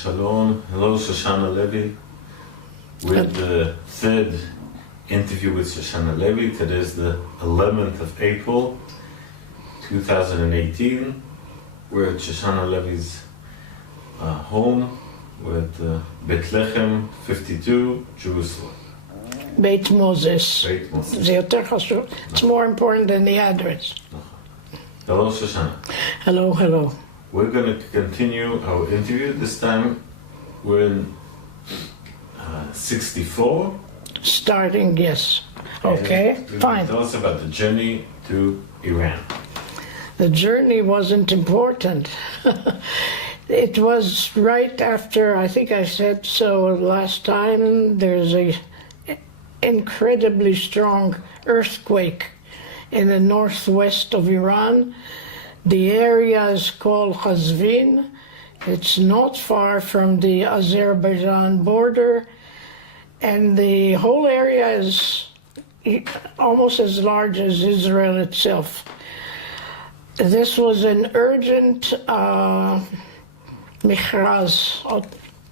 Shalom. Hello, Shoshana Levy. We're the third interview with Shoshana Levy. Today is the 11th of April, 2018. We're at Shoshana Levy's home. We're at Bethlehem 52, Jerusalem. Beit Moses. Beit Moses. זה יותר חשוב. It's more important than the address. Hello, Shoshana. Hello, hello. We're going to continue our interview. This time we're in 64. Starting, yes. Okay, fine. Tell us about the journey to Iran. The journey wasn't important. It was right after, I think I said so last time, there's a incredibly strong earthquake in the northwest of Iran. The area is called Khazvin. It's not far from the Azerbaijan border, and the whole area is almost as large as Israel itself. This was an urgent mikraz. Oh,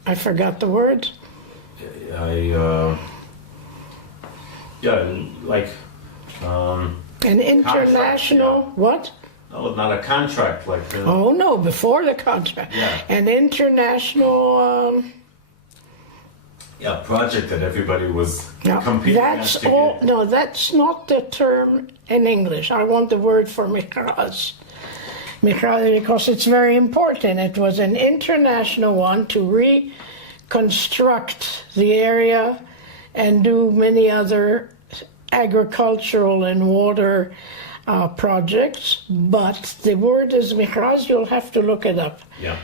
I forgot the word. An international, contract, yeah. what? No, not a contract like the... Oh no, before the contract. Yeah. An international... project that everybody was competing that's against. all. No, that's not the term in English. I want the word for mikraz. Mikraz, because it's very important. It was an international one to reconstruct the area and do many other agricultural and water projects. But the word is mikraz. You'll have to look it up. Yeah.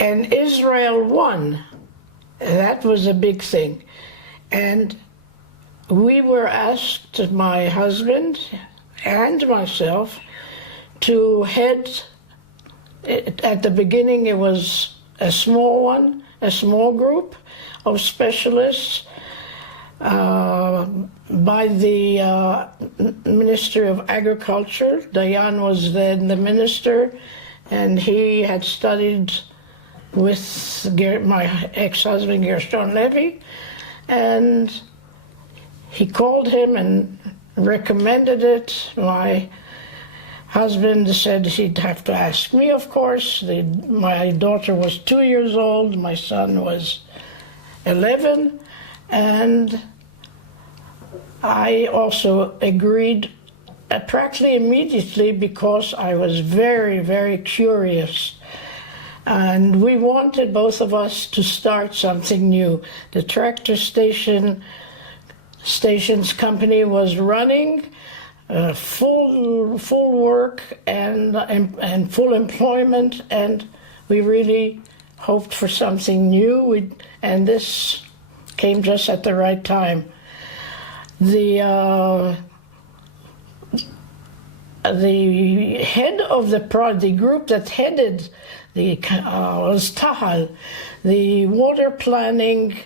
And Israel won. That was a big thing. And we were asked, my husband and myself, to head, at the beginning it was a small one, a small group of specialists by the Ministry of Agriculture. Dayan was then the minister, and he had studied with my ex-husband Shoshana Levy, and he called him and recommended it. My husband said he'd have to ask me, of course. My daughter was 2 years old, my son was 11, and I also agreed practically immediately because I was very, very curious. And we wanted, both of us, to start something new. The tractor stations company was running, full work and full employment, and we really hoped for something new. And this came just at the right time. The head of the group that headed was Tahal, the water planning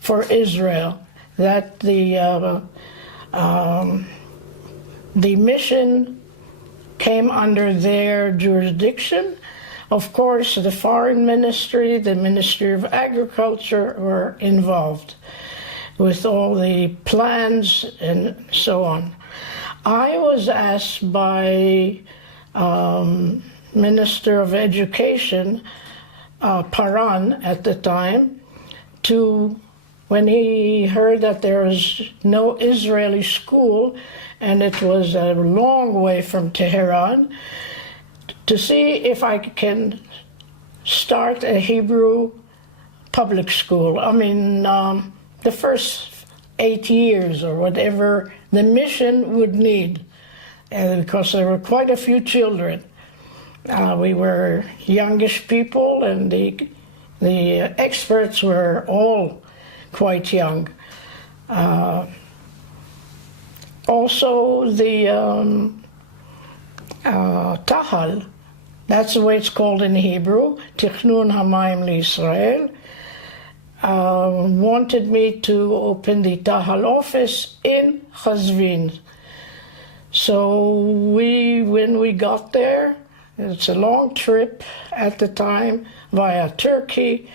for Israel, that the mission came under their jurisdiction. Of course, the Foreign Ministry, the Ministry of Agriculture were involved with all the plans and so on. I was asked by Minister of Education, Paran at the time, when he heard that there was no Israeli school and it was a long way from Tehran, to see if I can start a Hebrew public school. I mean, the first 8 years or whatever the mission would need, because there were quite a few children. We were youngish people, and the experts were all quite young. Also, the Tahal, that's the way it's called in Hebrew, Tichnun Hamayim L'Israel, wanted me to open the Tahal office in Khazvin. So when we got there, It's a long trip at the time via Turkey,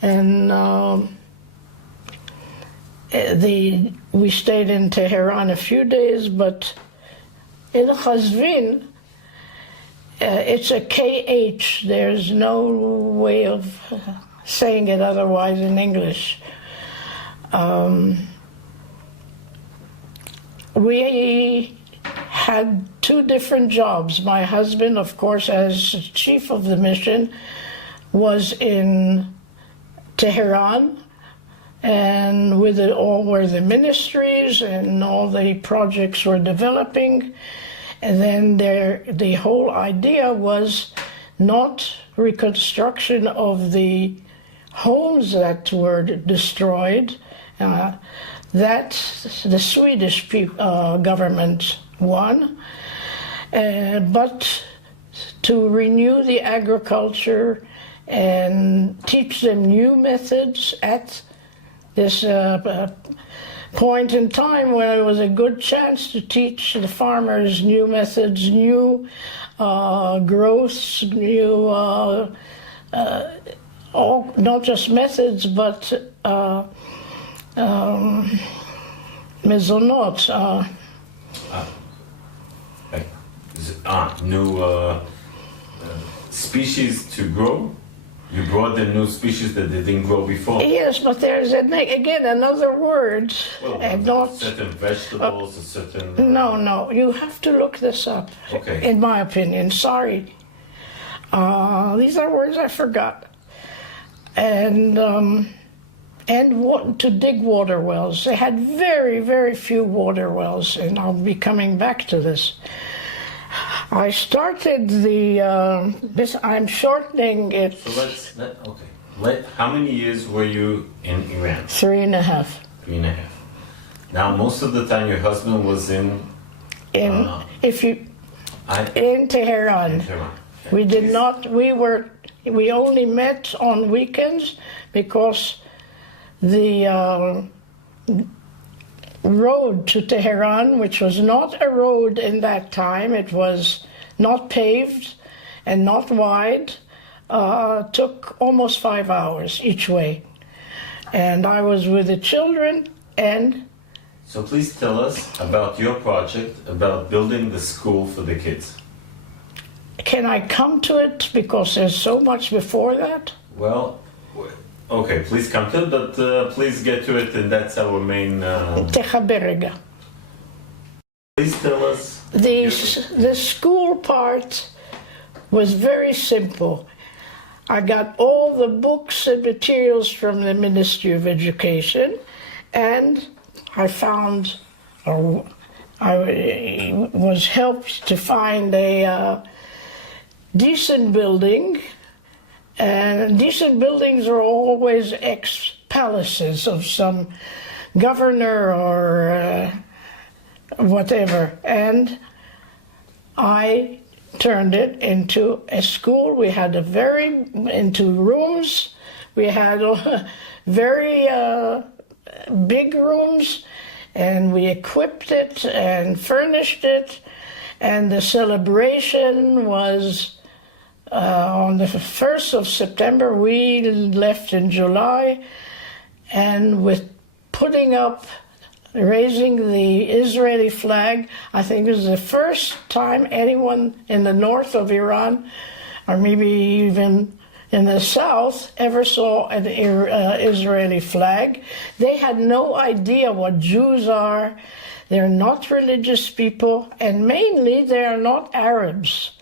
and we stayed in Tehran a few days, but in Chazvin, it's a KH. There's no way of saying it otherwise in English. We had two different jobs. My husband, of course, as chief of the mission, was in Tehran, and with it all were the ministries and all the projects were developing. And then the whole idea was not reconstruction of the homes that were destroyed, that the Swedish government won, but to renew the agriculture and teach them new methods at this point in time where it was a good chance to teach the farmers new methods, new growths, new, all, not just methods, but mezonot. New species to grow? You brought them new species that they didn't grow before? Yes, but there's, again, another word. Well, and not certain vegetables, certain... No, you have to look this up, okay. In my opinion. Sorry. These are words I forgot. And to dig water wells. They had very, very few water wells, and I'll be coming back to this. I started I'm shortening it. So how many years were you in Iran? 3.5. 3.5. Now, most of the time your husband was in Tehran. In Tehran. We did not, we only met on weekends because the road to Tehran, which was not a road in that time, it was not paved and not wide, took almost 5 hours each way. And I was with the children and... So please tell us about your project, about building the school for the kids. Can I come to it because there's so much before that? Well, okay, please come to it, but please get to it, and that's our main... Please tell us... The school part was very simple. I got all the books and materials from the Ministry of Education, and I found, I was helped to find a decent building. And decent buildings are always ex-palaces of some governor or whatever. And I turned it into a school. We had into rooms. We had very big rooms, and we equipped it and furnished it. And the celebration was on the 1st of September. We left in July, and with putting up, raising the Israeli flag, I think it was the first time anyone in the north of Iran, or maybe even in the south, ever saw an Israeli flag. They had no idea what Jews are. They're not religious people, and mainly they are not Arabs.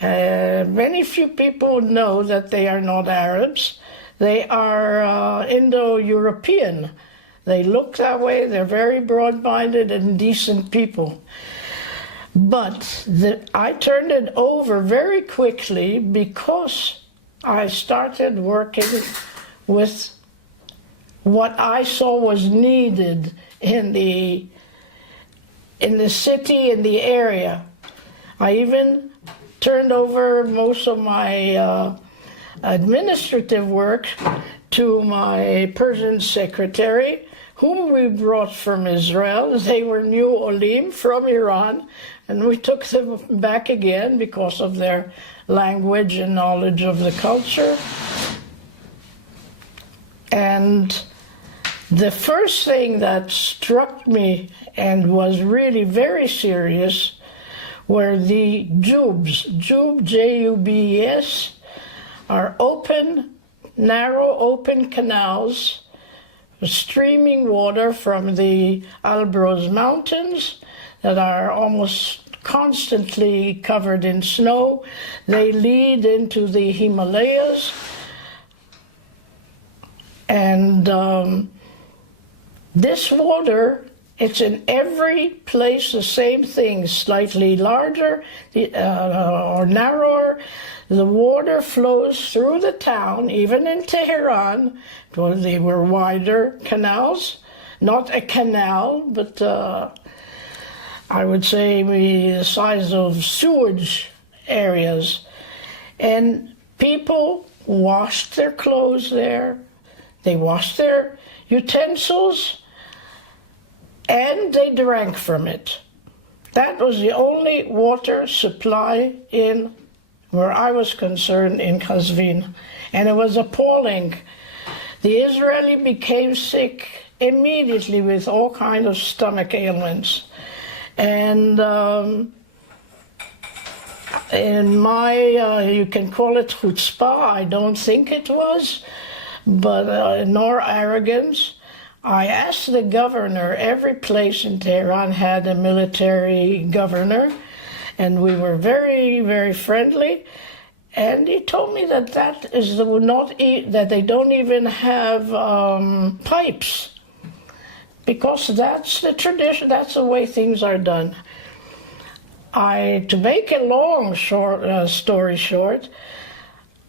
Very few people know that they are not Arabs. They are Indo-European. They look that way. They're very broad-minded and decent people. But I turned it over very quickly because I started working with what I saw was needed in the city, in the area. I even turned over most of my administrative work to my Persian secretary, whom we brought from Israel. They were new olim from Iran. and we took them back again because of their language and knowledge of the culture. And the first thing that struck me and was really very serious were the jubes. Jube, J-U-B-E-S, are open, narrow, open canals, streaming water from the Albros Mountains that are almost constantly covered in snow. They lead into the Himalayas. And this water, it's in every place the same thing, slightly larger or narrower. The water flows through the town, even in Tehran. They were wider canals, not a canal, but I would say the size of sewage areas. And people washed their clothes there. They washed their utensils, and they drank from it. That was the only water supply in where I was concerned in Qazvin, and it was appalling. The Israeli became sick immediately with all kinds of stomach ailments. And in my, you can call it chutzpah, I don't think it was, but nor arrogance, I asked the governor. Every place in Tehran had a military governor, and we were very, very friendly. And he told me that that is that they don't even have pipes, because that's the tradition. That's the way things are done. To make a long story short,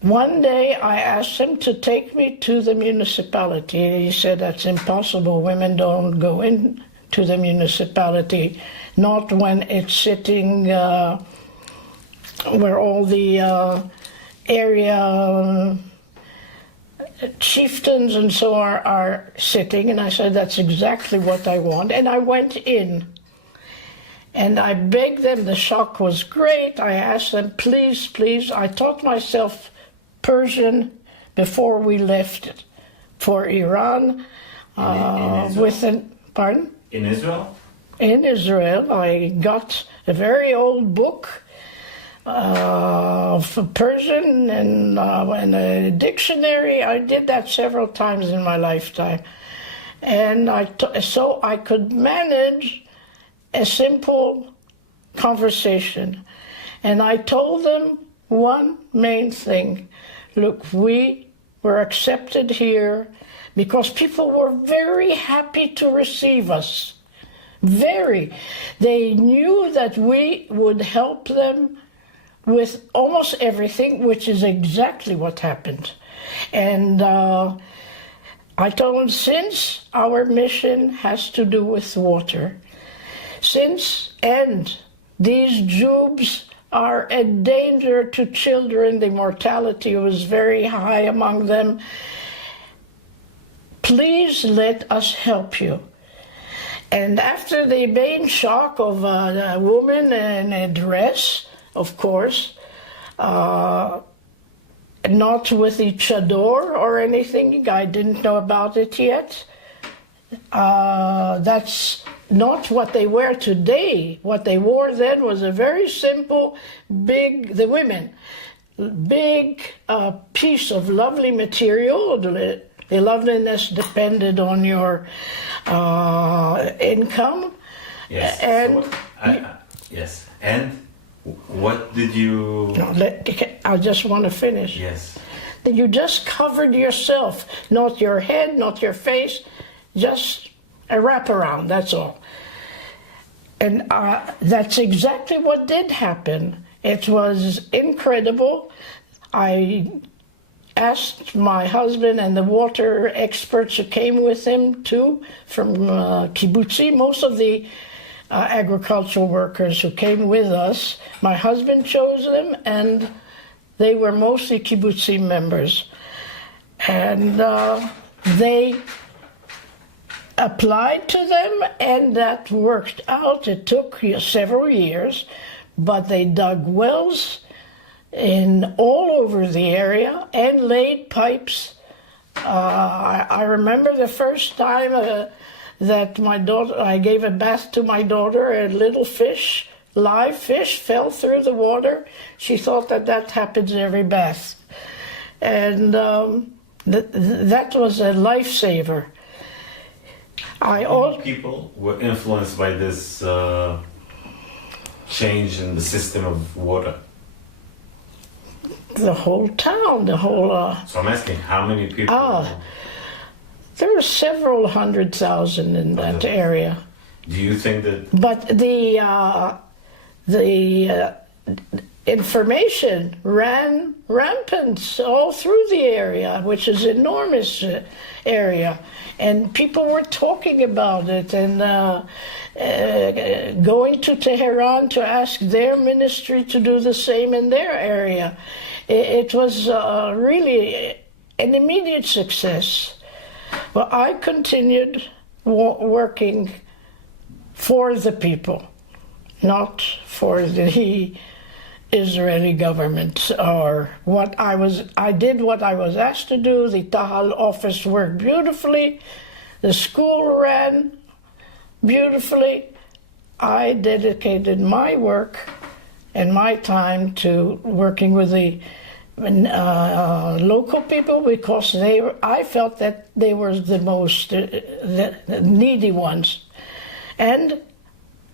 one day I asked him to take me to the municipality. He said, that's impossible. Women don't go into the municipality, not when it's sitting where all the area chieftains and so are sitting. And I said, that's exactly what I want. And I went in. And I begged them. The shock was great. I asked them, please, please. I taught myself Persian before we left for Iran. Pardon? In Israel? In Israel. I got a very old book of Persian and a dictionary. I did that several times in my lifetime. And so I could manage a simple conversation. And I told them one main thing. Look, we were accepted here because people were very happy to receive us. Very. They knew that we would help them with almost everything, which is exactly what happened. And I told them, since our mission has to do with water, and these Jubes are a danger to children, the mortality was very high among them, please let us help you. And after the main shock of a woman in a dress, of course, not with the chador or anything, I didn't know about it yet. That's not what they wear today. What they wore then was a very simple, big, the women, big piece of lovely material. The loveliness depended on your income. Yes. And yes. And what did you? I just want to finish. Yes. You just covered yourself, not your head, not your face, just a wraparound, that's all. And that's exactly what did happen. It was incredible. I asked my husband and the water experts who came with him too, from kibbutzi, most of the agricultural workers who came with us. My husband chose them, and they were mostly kibbutzi members. And they applied to them, and that worked out. It took several years, but they dug wells in all over the area and laid pipes. I remember the first time that I gave a bath to my daughter, a little fish, live fish, fell through the water. She thought that happens every bath. And that was a lifesaver. People were influenced by this change in the system of water. The whole town, the whole... So I'm asking, how many people... there were several 100,000 in that area. Do you think that... But the information ran rampant all through the area, which is an enormous area. And people were talking about it and going to Tehran to ask their ministry to do the same in their area. It was really an immediate success. Well, I continued working for the people, not for the Israeli government or what I did what I was asked to do. The Tahal office worked beautifully. The school ran beautifully. I dedicated my work and my time to working with the local people because I felt that they were the most the needy ones. And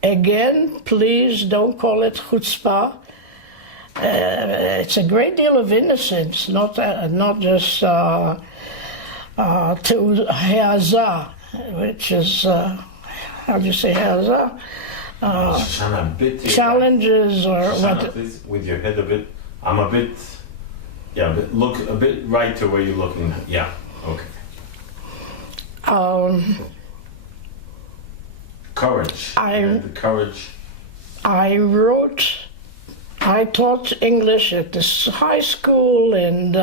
again, please don't call it chutzpah. It's a great deal of innocence, not just ha'azah, which is how do you say ha'azah? Shoshana, a bit Challenges or Shoshana, what? Please, with your head a bit. I'm a bit. Yeah, but look a bit right to where you're looking. Yeah, okay. Courage. The courage. I taught English at this high school and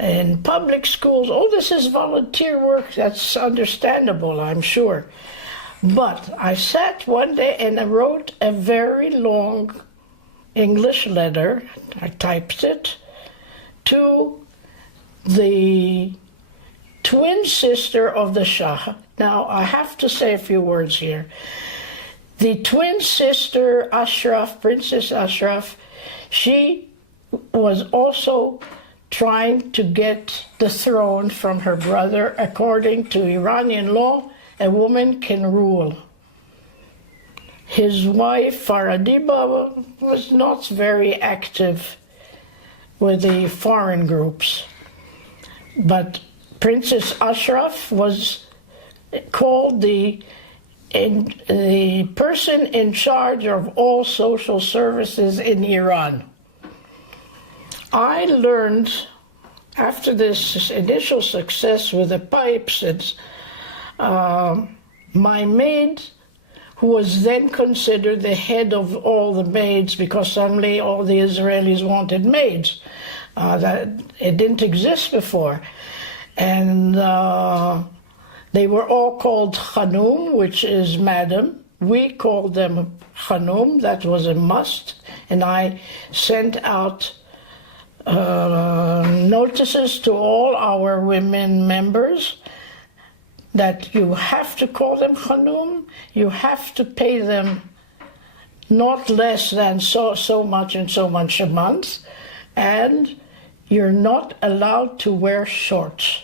in public schools. All this is volunteer work. That's understandable, I'm sure. But I sat one day and I wrote a very long English letter. I typed it to the twin sister of the Shah. Now, I have to say a few words here. The twin sister, Ashraf, Princess Ashraf, she was also trying to get the throne from her brother. According to Iranian law, a woman can rule. His wife, Faradiba, was not very active with the foreign groups. But Princess Ashraf was called the person in charge of all social services in Iran. I learned, after this initial success with the pipes, my maid, who was then considered the head of all the maids, because suddenly all the Israelis wanted maids. That it didn't exist before. And they were all called Khanum, which is madam. We called them Khanum, that was a must. And I sent out notices to all our women members that you have to call them Khanum, you have to pay them not less than so much and so much a month, and you're not allowed to wear shorts.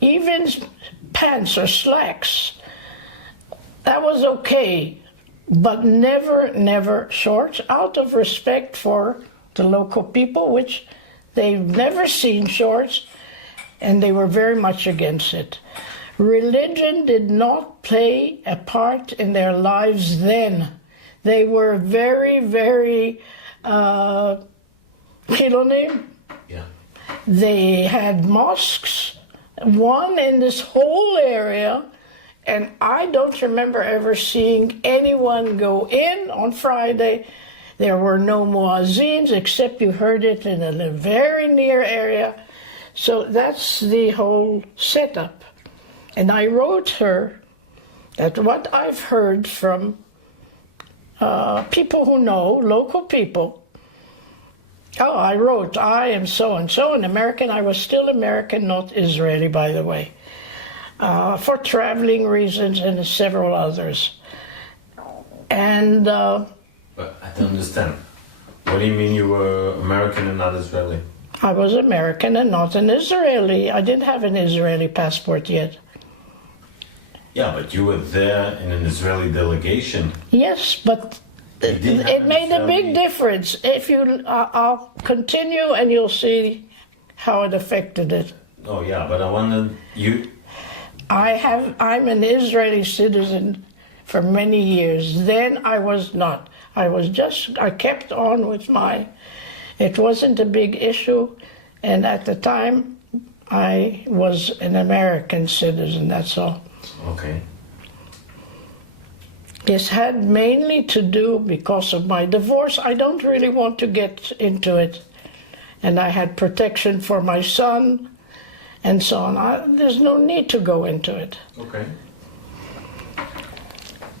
Even pants or slacks, that was okay, but never shorts, out of respect for the local people, which they've never seen shorts, and they were very much against it. Religion did not play a part in their lives then. They were very Chiloni. Yeah. They had mosques, one in this whole area, and I don't remember ever seeing anyone go in on Friday. There were no muazzins, except you heard it in a very near area. So that's the whole setup. And I wrote her that what I've heard from people who know, local people. Oh, I wrote, I am so-and-so, an American. I was still American, not Israeli, by the way, for traveling reasons and several others. And... but I don't understand. What do you mean you were American and not Israeli? I was American and not an Israeli. I didn't have an Israeli passport yet. Yeah, but you were there in an Israeli delegation. Yes, but it made a big difference. If you, I'll continue and you'll see how it affected it. Oh yeah, but I wonder, I'm an Israeli citizen for many years. Then I was not. I kept on with it wasn't a big issue. And at the time, I was an American citizen, that's all. Okay. This had mainly to do because of my divorce. I don't really want to get into it. And I had protection for my son and so on. There's no need to go into it. Okay.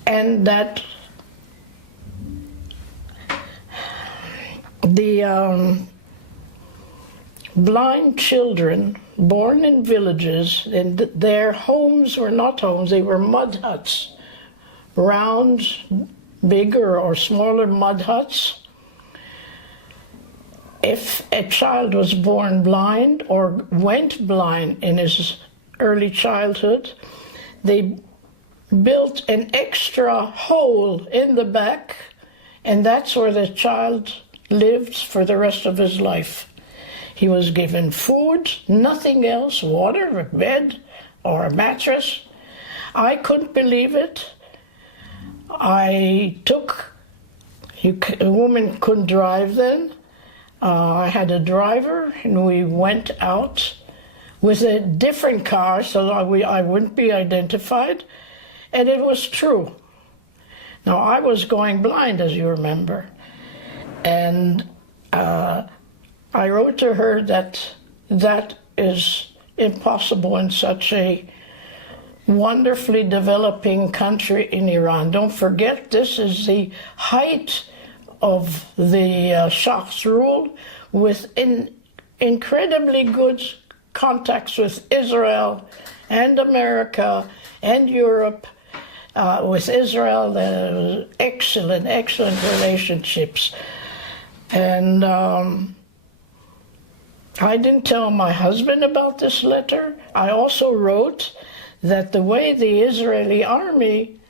And that the blind children born in villages, and their homes were not homes, they were mud huts, round, bigger or smaller mud huts. If a child was born blind or went blind in his early childhood, they built an extra hole in the back, and that's where the child lived for the rest of his life. He was given food, nothing else, water, a bed, or a mattress. I couldn't believe it. A woman couldn't drive then. I had a driver, and we went out with a different car so I wouldn't be identified, and it was true. Now, I was going blind, as you remember, and I wrote to her that is impossible in such a wonderfully developing country in Iran. Don't forget, this is the height of the Shah's rule, with incredibly good contacts with Israel and America and Europe. With Israel, there was excellent relationships. And I didn't tell my husband about this letter. I also wrote that the way the Israeli army,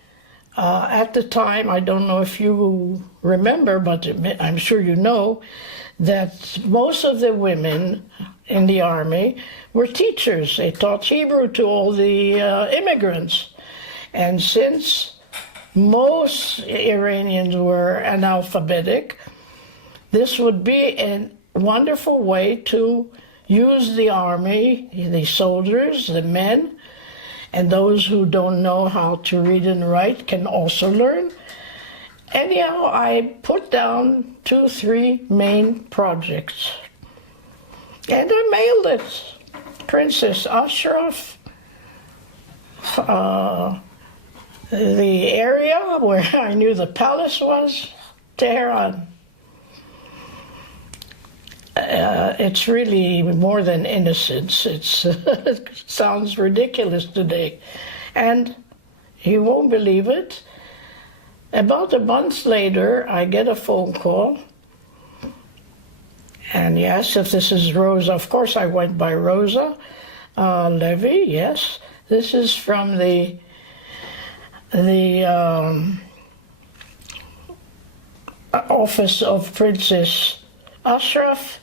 at the time, I don't know if you remember, but I'm sure you know, that most of the women in the army were teachers. They taught Hebrew to all the immigrants. And since most Iranians were analphabetic, this would be a wonderful way to use the army, the soldiers, the men, and those who don't know how to read and write can also learn. Anyhow, I put down 2-3 main projects. And I mailed it. Princess Ashraf, the area where I knew the palace was, Tehran. It's really more than innocence. It sounds ridiculous today. And you won't believe it. About a month later, I get a phone call. And yes, if this is Rosa, of course I went by Rosa Levy, yes. This is from the office of Princess Ashraf,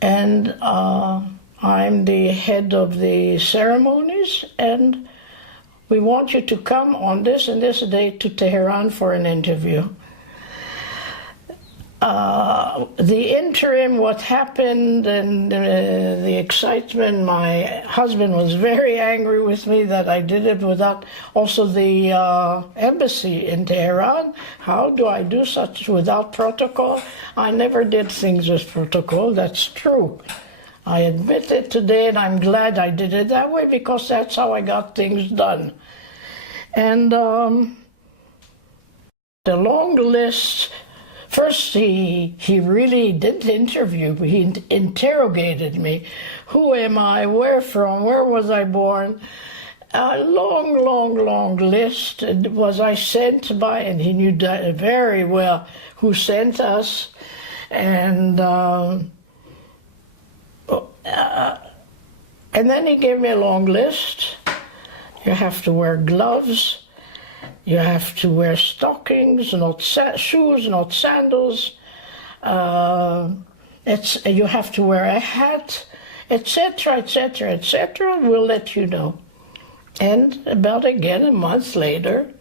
and I'm the head of the ceremonies, and we want you to come on this and this day to Tehran for an interview. The interim, what happened, and the excitement, my husband was very angry with me that I did it without, also the embassy in Tehran. How do I do such without protocol? I never did things with protocol, that's true. I admit it today, and I'm glad I did it that way because that's how I got things done. And the long list, first he really didn't interview me, he interrogated me. Who am I, where from, where was I born? A long list. Was I sent by, and he knew very well who sent us. And then he gave me a long list. You have to wear gloves. You have to wear stockings, not shoes, not sandals. You have to wear a hat, etc., etc., etc. We'll let you know. And about again a month later,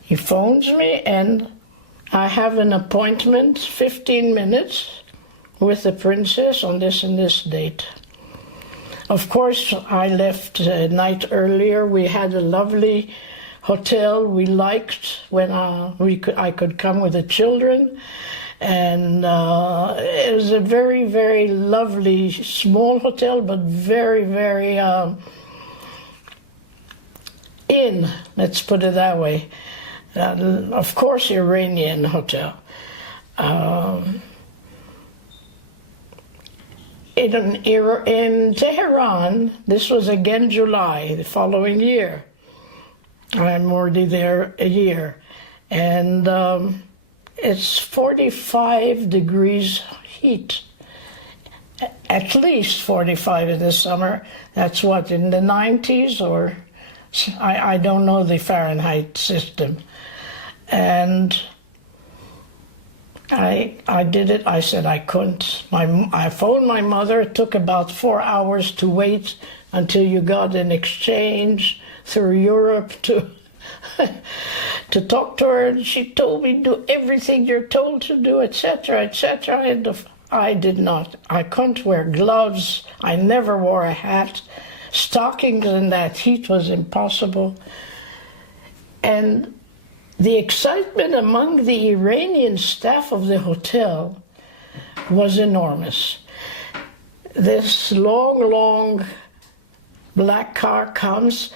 he phones me, and I have an appointment, 15 minutes, with the princess on this and this date. Of course, I left a night earlier. We had a lovely hotel we liked when I could come with the children. And it was a very, very lovely, small hotel, but very, very let's put it that way. Of course, Iranian hotel. In Tehran, this was again July, the following year. I'm already there a year. And it's 45 degrees heat. At least 45 in the summer. That's what, in the 90s, or I don't know the Fahrenheit system. And I did it. I said I couldn't. I phoned my mother. It took about 4 hours to wait until you got an exchange through Europe to talk to her. And she told me, do everything you're told to do, etc., etc. And I did not. I couldn't wear gloves. I never wore a hat. Stockings in that heat was impossible. And the excitement among the Iranian staff of the hotel was enormous. This long black car comes,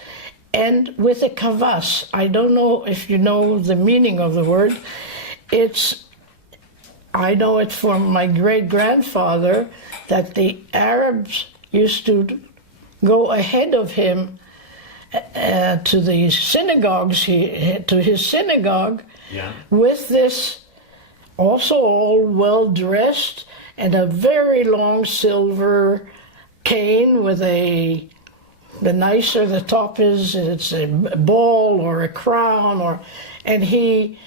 and with a kavas. I don't know if you know the meaning of the word. I know it from my great-grandfather that the Arabs used to go ahead of him to the synagogues, to his synagogue, with this, also all well-dressed, and a very long silver cane with the nicer the top is, it's a ball or a crown, and he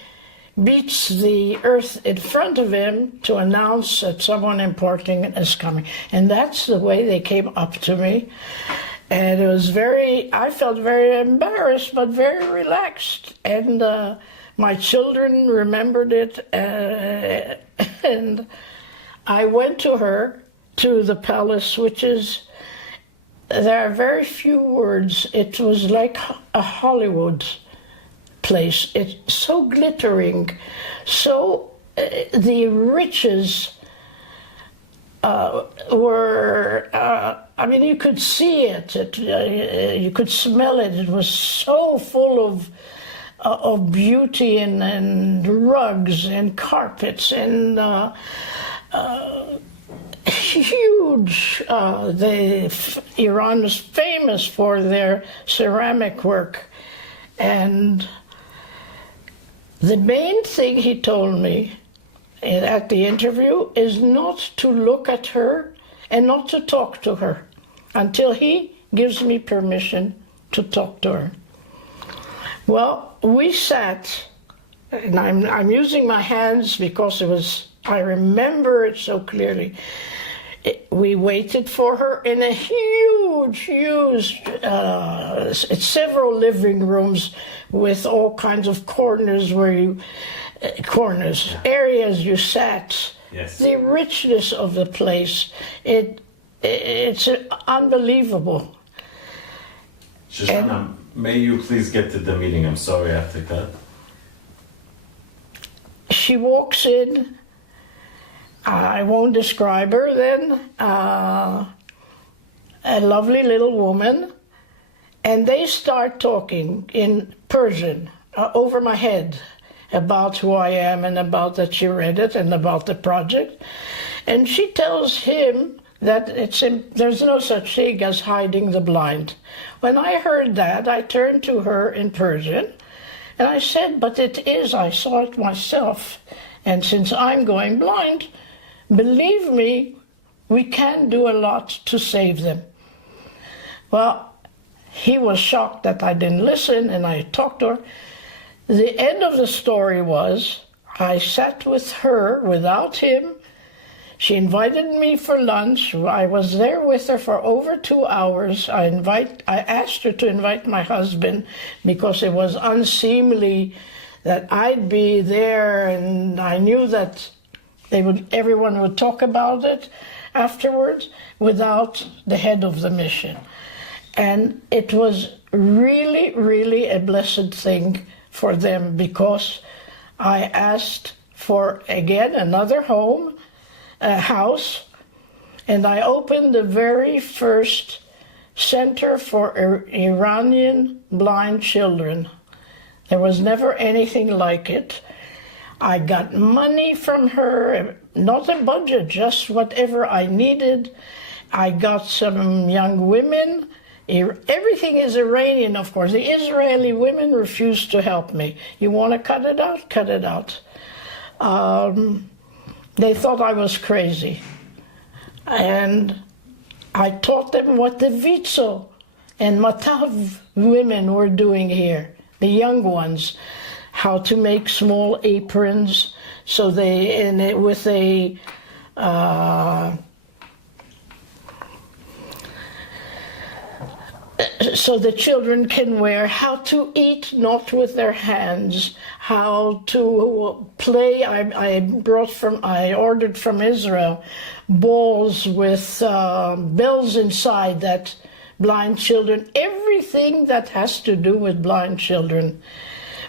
beats the earth in front of him to announce that someone important is coming. And that's the way they came up to me. And it was I felt very embarrassed, but very relaxed. And my children remembered it. And I went to her, to the palace, there are very few words. It was like a Hollywood place. It's so glittering, so the riches were, you could see it, you could smell it. It was so full of beauty and rugs and carpets and huge. Iran was famous for their ceramic work. And the main thing he told me at the interview is not to look at her and not to talk to her until he gives me permission to talk to her. Well, we sat, and I'm using my hands because I remember it so clearly. We waited for her in a huge, several living rooms with all kinds of corners areas you sat. Yes. The richness of the place, it's unbelievable. Shoshana, may you please get to the meeting? I'm sorry I have to cut. She walks in I won't describe her then, a lovely little woman, and they start talking in Persian over my head about who I am and about that she read it and about the project. And she tells him that there's no such thing as hiding the blind. When I heard that, I turned to her in Persian, and I said, but it is, I saw it myself. And since I'm going blind, believe me, we can do a lot to save them. Well, he was shocked that I didn't listen, and I talked to her. The end of the story was, I sat with her without him. She invited me for lunch. I was there with her for over 2 hours. I asked her to invite my husband because it was unseemly that I'd be there, and I knew that everyone would talk about it afterwards without the head of the mission. And it was really, really a blessed thing for them, because I asked for, again, another home, a house, and I opened the very first center for Iranian blind children. There was never anything like it. I got money from her, not a budget, just whatever I needed. I got some young women. Everything is Iranian, of course. The Israeli women refused to help me. You want to cut it out? Cut it out. They thought I was crazy. And I taught them what the Vitzo and Matav women were doing here, the young ones, how to make small aprons so so the children can wear, how to eat not with their hands, how to play. I ordered from Israel balls with bells inside that blind children, everything that has to do with blind children.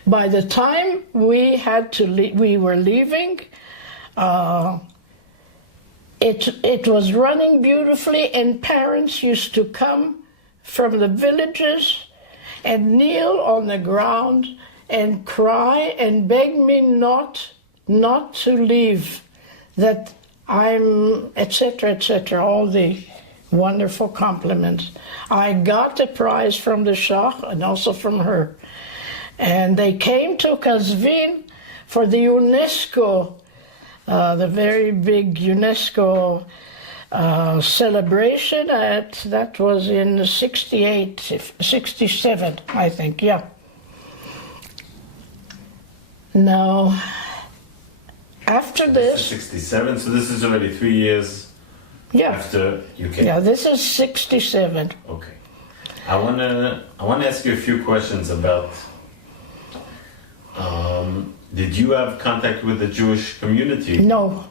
By the time we were leaving, it was running beautifully, and parents used to come from the villages and kneel on the ground and cry and beg me not to leave, that I'm, etc., all the wonderful compliments. I got the prize from the Shah and also from her. And they came to Kazvin for the UNESCO, the very big UNESCO celebration. That was in 67, I think, yeah. Now, after this... 67, so this is already 3 years after you came. Yeah, this is 67. Okay. I want to ask you a few questions about... did you have contact with the Jewish community? No.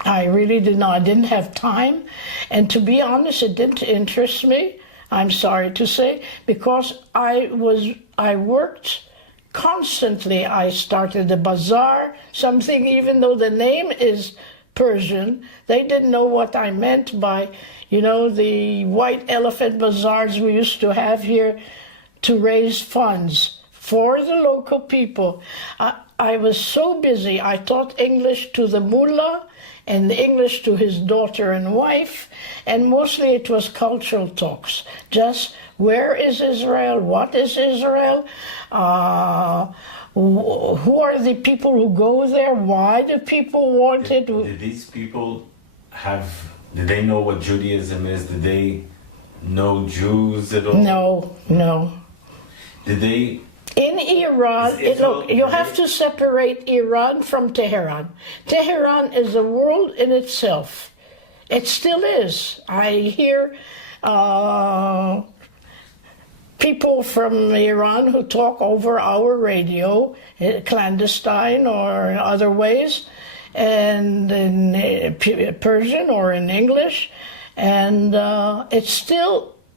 I really did not. I didn't have time. And to be honest, it didn't interest me, I'm sorry to say, because I worked constantly. I started a bazaar, something, even though the name is Persian, they didn't know what I meant by, the white elephant bazaars we used to have here to raise funds for the local people. I was so busy. I taught English to the mullah and English to his daughter and wife, and mostly it was cultural talks. Just, where is Israel? What is Israel? Who are the people who go there? Why do people want it? Did these people did they know what Judaism is? Did they know Jews at all? No. Did they? In Iran, look, you have to separate Iran from Tehran. Tehran is a world in itself. It still is. I hear people from Iran who talk over our radio, clandestine or other ways, and in Persian or in English, and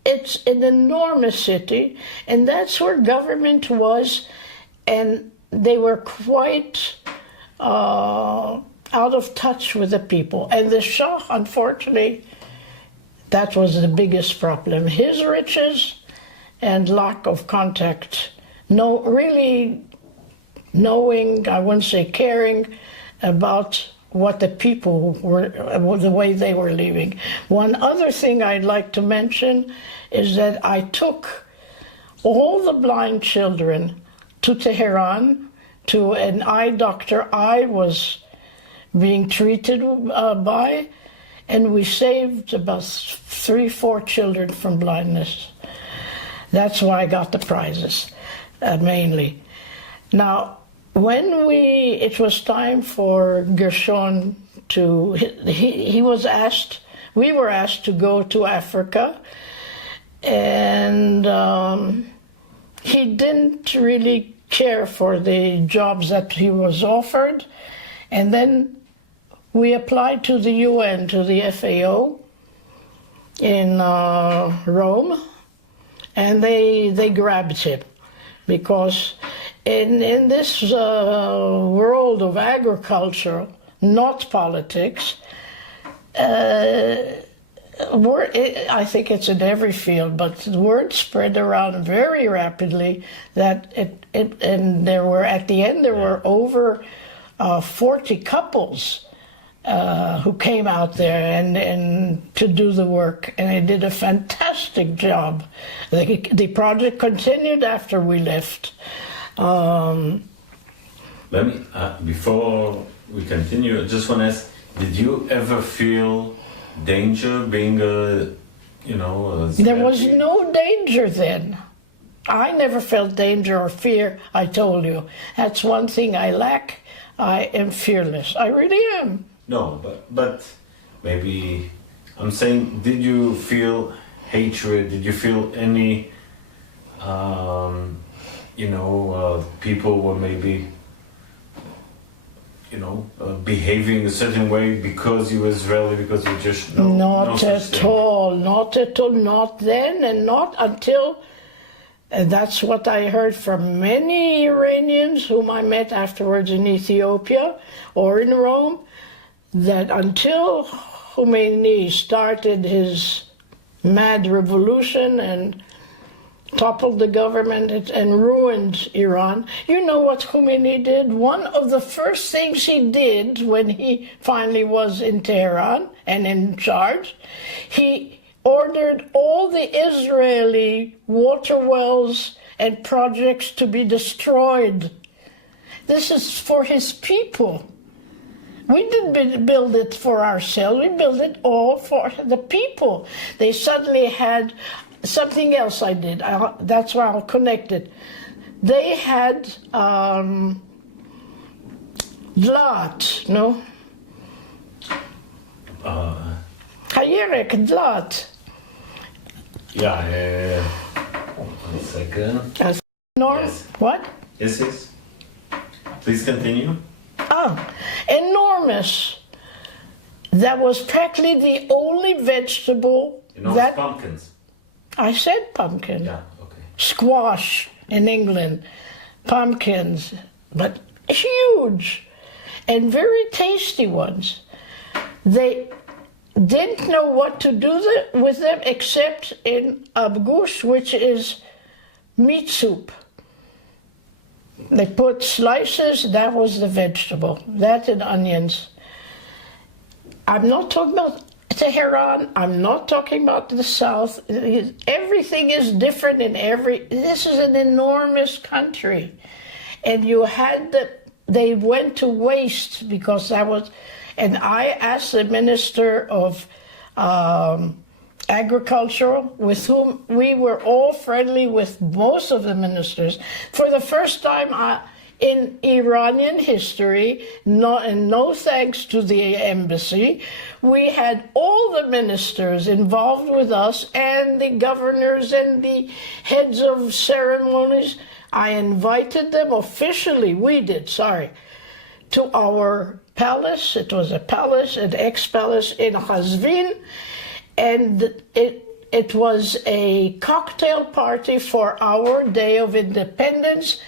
it's an enormous city, and that's where government was, and they were quite out of touch with the people. And the Shah, unfortunately, that was the biggest problem. His riches and lack of contact. No, really knowing, I wouldn't say caring, about what the people were, the way they were living. One other thing I'd like to mention is that I took all the blind children to Tehran, to an eye doctor I was being treated by, and we saved about 3-4 children from blindness. That's why I got the prizes, mainly. Now, when it was time for Gershon to, he was asked, we were asked to go to Africa, and he didn't really care for the jobs that he was offered. And then we applied to the UN, to the FAO in Rome, and they grabbed him, because in this world of agriculture, not politics, I think it's in every field, but the word spread around very rapidly that and there were, at the end, there were over 40 couples who came out there and to do the work, and they did a fantastic job. The project continued after we left. Let me, before we continue, I just want to ask, did you ever feel danger being There was no danger then. I never felt danger or fear, I told you. That's one thing I lack. I am fearless. I really am. No, but maybe, I'm saying, did you feel hatred? Did you feel any, people were maybe, behaving a certain way because you were Israeli, because you just not at all, not then, and not until. And that's what I heard from many Iranians whom I met afterwards in Ethiopia or in Rome, that until Khomeini started his mad revolution and toppled the government and ruined Iran. You know what Khomeini did? One of the first things he did when he finally was in Tehran and in charge, he ordered all the Israeli water wells and projects to be destroyed. This is for his people. We didn't build it for ourselves, we built it all for the people. They suddenly had something else I did, that's why I'll connect it. They had dlat, no? Hayerek, dlat. Yeah. 1 second. Yes. What? Yes. Please continue. Enormous. That was practically the only vegetable that... pumpkins. I said pumpkin. Yeah, okay. Squash in England. Pumpkins. But huge. And very tasty ones. They didn't know what to do with them except in abgush, which is meat soup. They put slices, that was the vegetable. That and onions. I'm not talking about Tehran, I'm not talking about the South. Everything is different this is an enormous country. And you had they went to waste because that was, and I asked the Minister of Agriculture, with whom we were all friendly with most of the ministers, for the first time in Iranian history, no thanks to the embassy, we had all the ministers involved with us and the governors and the heads of ceremonies. I invited them officially, to our palace. It was a palace, an ex-palace in Khazvin, and it was a cocktail party for our Day of Independence.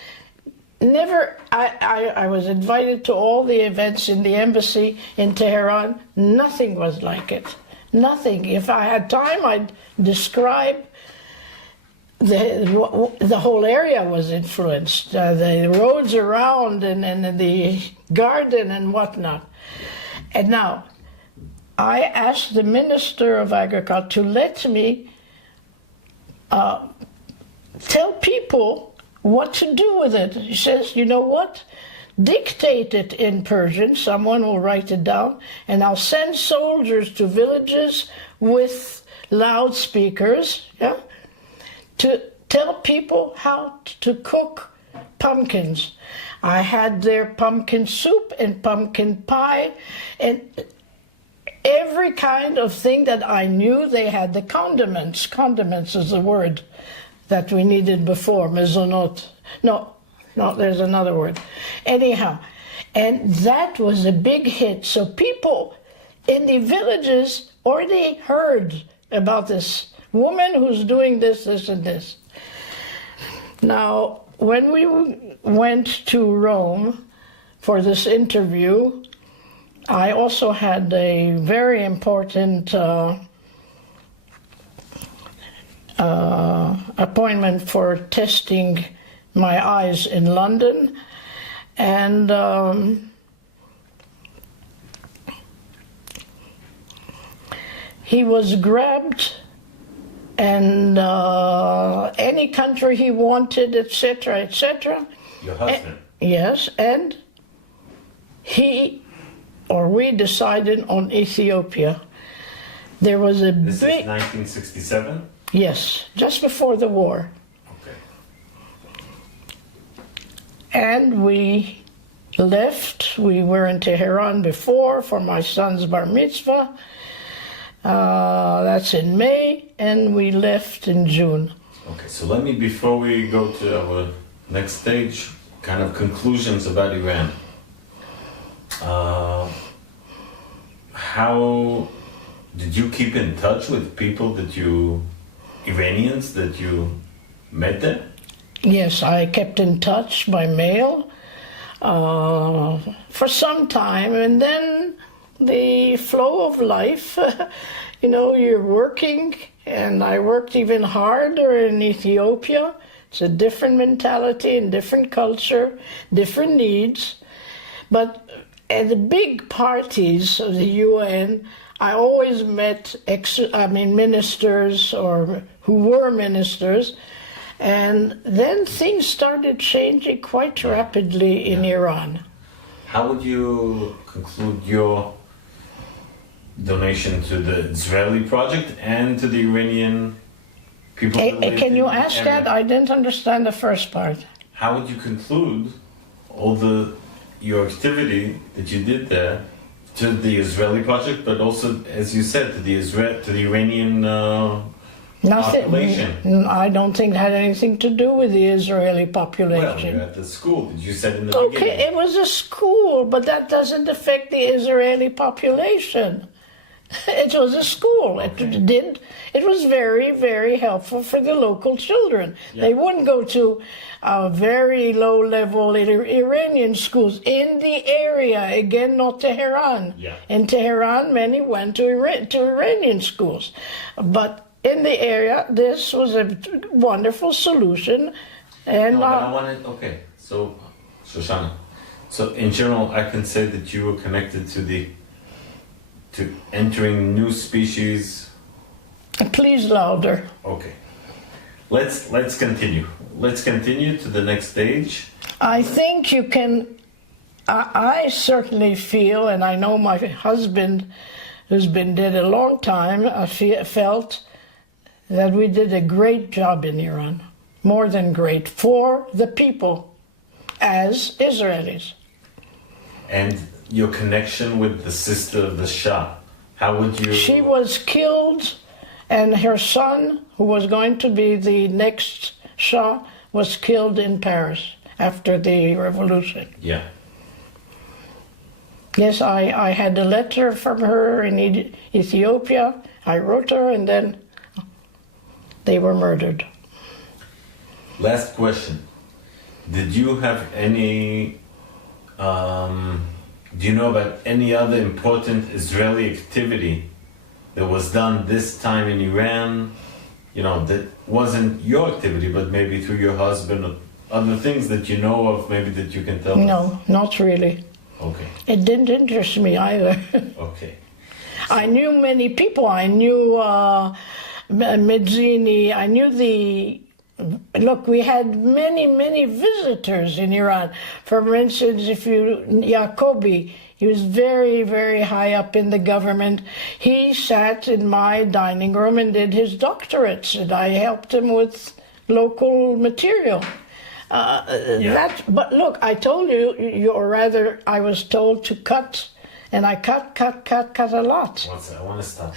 never, I was invited to all the events in the embassy in Tehran. Nothing was like it. Nothing. If I had time, I'd describe. The whole area was influenced. The roads around and the garden and whatnot. And now, I asked the Minister of Agriculture to let me tell people what to do with it. He says, you know what? Dictate it in Persian. Someone will write it down. And I'll send soldiers to villages with loudspeakers, yeah, to tell people how to cook pumpkins. I had their pumpkin soup and pumpkin pie and every kind of thing that I knew. They had the condiments. Condiments is the word that we needed before, mezonot. No, there's another word. Anyhow, and that was a big hit. So people in the villages already heard about this woman who's doing this, this, and this. Now, when we went to Rome for this interview, I also had a very important appointment for testing my eyes in London, and he was grabbed, and any country he wanted, etc., etc. Your husband? Yes, and we decided on Ethiopia. There was a This big... is 1967? Yes, just before the war. Okay. And we left. We were in Tehran before for my son's bar mitzvah. That's in May, and we left in June. Okay, so let me, before we go to our next stage, kind of conclusions about Iran. How did you keep in touch with people Iranians that you met there? Yes, I kept in touch by mail for some time, and then the flow of life, you're working, and I worked even harder in Ethiopia. It's a different mentality and different culture, different needs. But at the big parties of the UN, I always met ministers or who were ministers, and then things started changing quite rapidly in Iran. How would you conclude your donation to the Israeli project and to the Iranian people? Can you ask that? I didn't understand the first part. How would you conclude all your activity that you did there to the Israeli project, but also, as you said, to the Iranian population? I don't think it had anything to do with the Israeli population. Well, you're at the school, did you said in the beginning? Okay, it was a school, but that doesn't affect the Israeli population. It was a school. Okay. It was very, very helpful for the local children. Yeah. They wouldn't go to very low-level Iranian schools in the area. Again, not Tehran. Yeah. In Tehran, many went to Iranian schools. But in the area, this was a wonderful solution. And okay, so, Shoshana, so in general, I can say that you were connected to entering new species. Please louder. Okay. Let's continue. Let's continue to the next stage. I think you can. I certainly feel, and I know my husband, who's been dead a long time, felt that we did a great job in Iran. More than great, for the people, as Israelis. And your connection with the sister of the Shah, how would you... She was killed, and her son, who was going to be the next Shah, was killed in Paris after the revolution. Yeah. Yes, I had a letter from her in Ethiopia. I wrote her, and then they were murdered. Last question. Did you have any, do you know about any other important Israeli activity that was done this time in Iran, you know, that wasn't your activity, but maybe through your husband, or other things that you know of, maybe that you can tell us? No, not really. Okay. It didn't interest me either. Okay. I knew many people. I knew Medzini. I knew the... Look, we had many visitors in Iran. For instance, Yacobi, he was very high up in the government. He sat in my dining room and did his doctorates, and I helped him with local material. But look, I told you, or rather, I was told to cut, and I cut a lot. One second, I want to stop.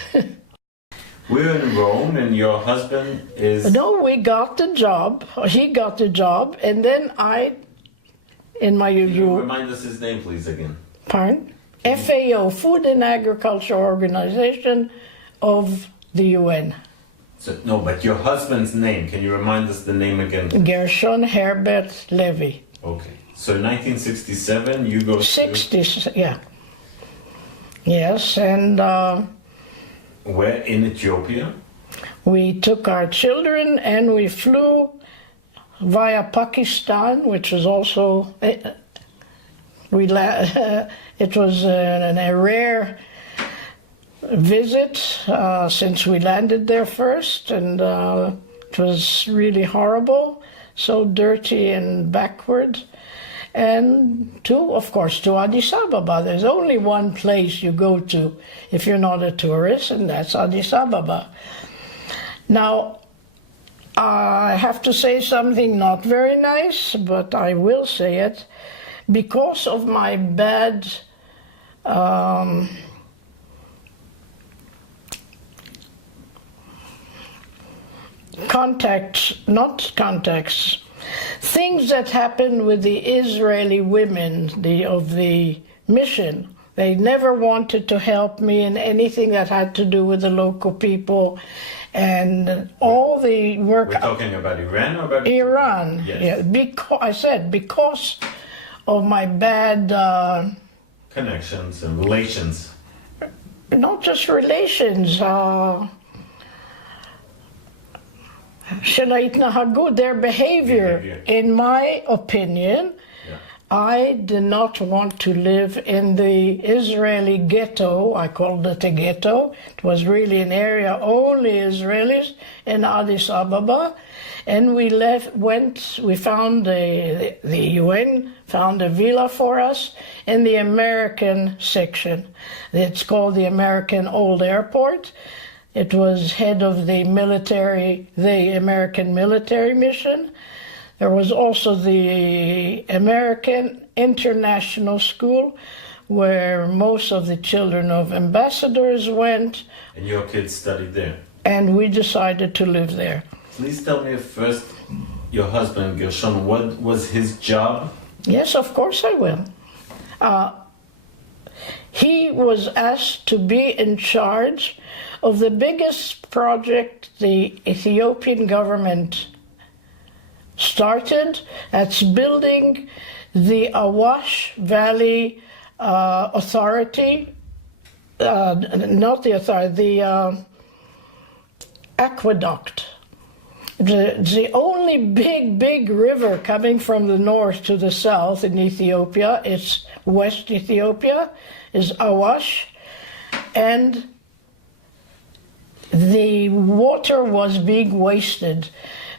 We're in Rome, and your husband is... No, we got the job, or he got the job, and then I, in my Can you usual... remind us his name, please, again? Pardon? FAO, Food and Agriculture Organization of the UN. So, no, but your husband's name, can you remind us the name again? Gershon Herbert Levy. Okay. So 1967, you go 60s, yeah. Yes, and where in Ethiopia? we took our children and we flew via Pakistan, which was also... it was a rare visit since we landed there first, and it was really horrible, so dirty and backward. And of course, to Addis Ababa. There's only one place you go to if you're not a tourist, and that's Addis Ababa. Now, I have to say something not very nice, but I will say it. Because of my bad things that happened with the Israeli women of the mission. They never wanted to help me in anything that had to do with the local people, and all the work... We're talking about Iran or about... Iran, yes. Yeah. I said because of my bad... connections and relations. Not just relations, their behavior. In my opinion, I did not want to live in the Israeli ghetto. I called it a ghetto. It was really an area only Israelis in Addis Ababa. And we found the UN found a villa for us in the American section. It's called the American Old Airport. It was head of the American military mission. There was also the American International School, where most of the children of ambassadors went. And your kids studied there? And we decided to live there. Please tell me first, your husband, Gershon, what was his job? Yes, of course I will. He was asked to be in charge of the biggest project the Ethiopian government started. That's building the Awash Valley Authority, not the authority, the aqueduct. The only big river coming from the north to the south in Ethiopia, it's West Ethiopia, is Awash, and the water was being wasted.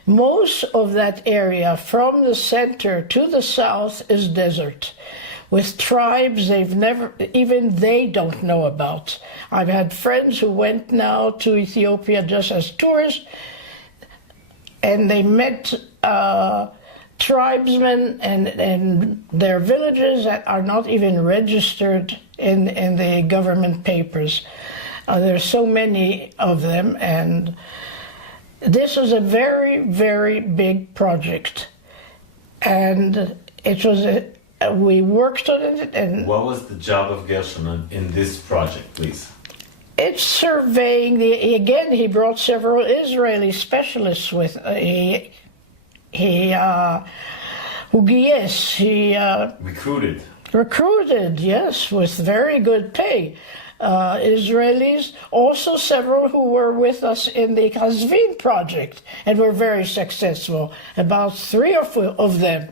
Most of that area from the center to the south is desert, with tribes even they don't know about. I've had friends who went now to Ethiopia just as tourists, and they met tribesmen and their villages that are not even registered in the government papers. There's so many of them, and this is a very big project. And it was we worked on it. And what was the job of Gershon in this project, please? It's surveying. Again, he brought several Israeli specialists with. He Yes, he recruited, yes, with very good pay. Israelis, also several who were with us in the Hazvin project and were very successful, about 3 or 4 of them.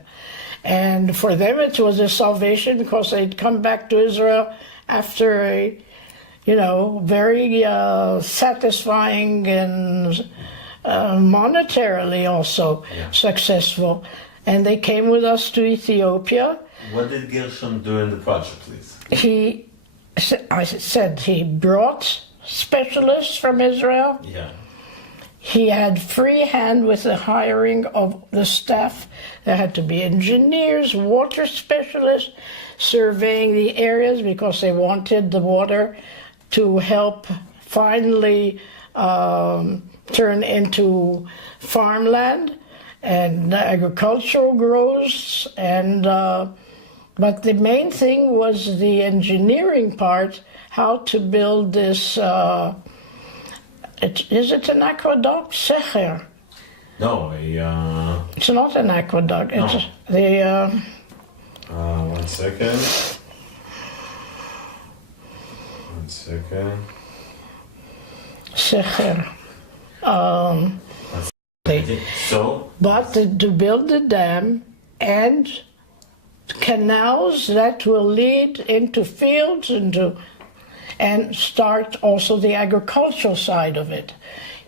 And for them it was a salvation because they'd come back to Israel after a, very satisfying and monetarily also successful. And they came with us to Ethiopia. What did Gershon do in the project, please? I said he brought specialists from Israel. Yeah. He had free hand with the hiring of the staff. There had to be engineers, water specialists, surveying the areas because they wanted the water to help finally turn into farmland and agricultural growth. And but the main thing was the engineering part, how to build this. Is it an aqueduct? Secher. No, It's not an aqueduct. No. It's the. 1 second. 1 second. Secher. So? But to build the dam and canals that will lead into fields and start also the agricultural side of it,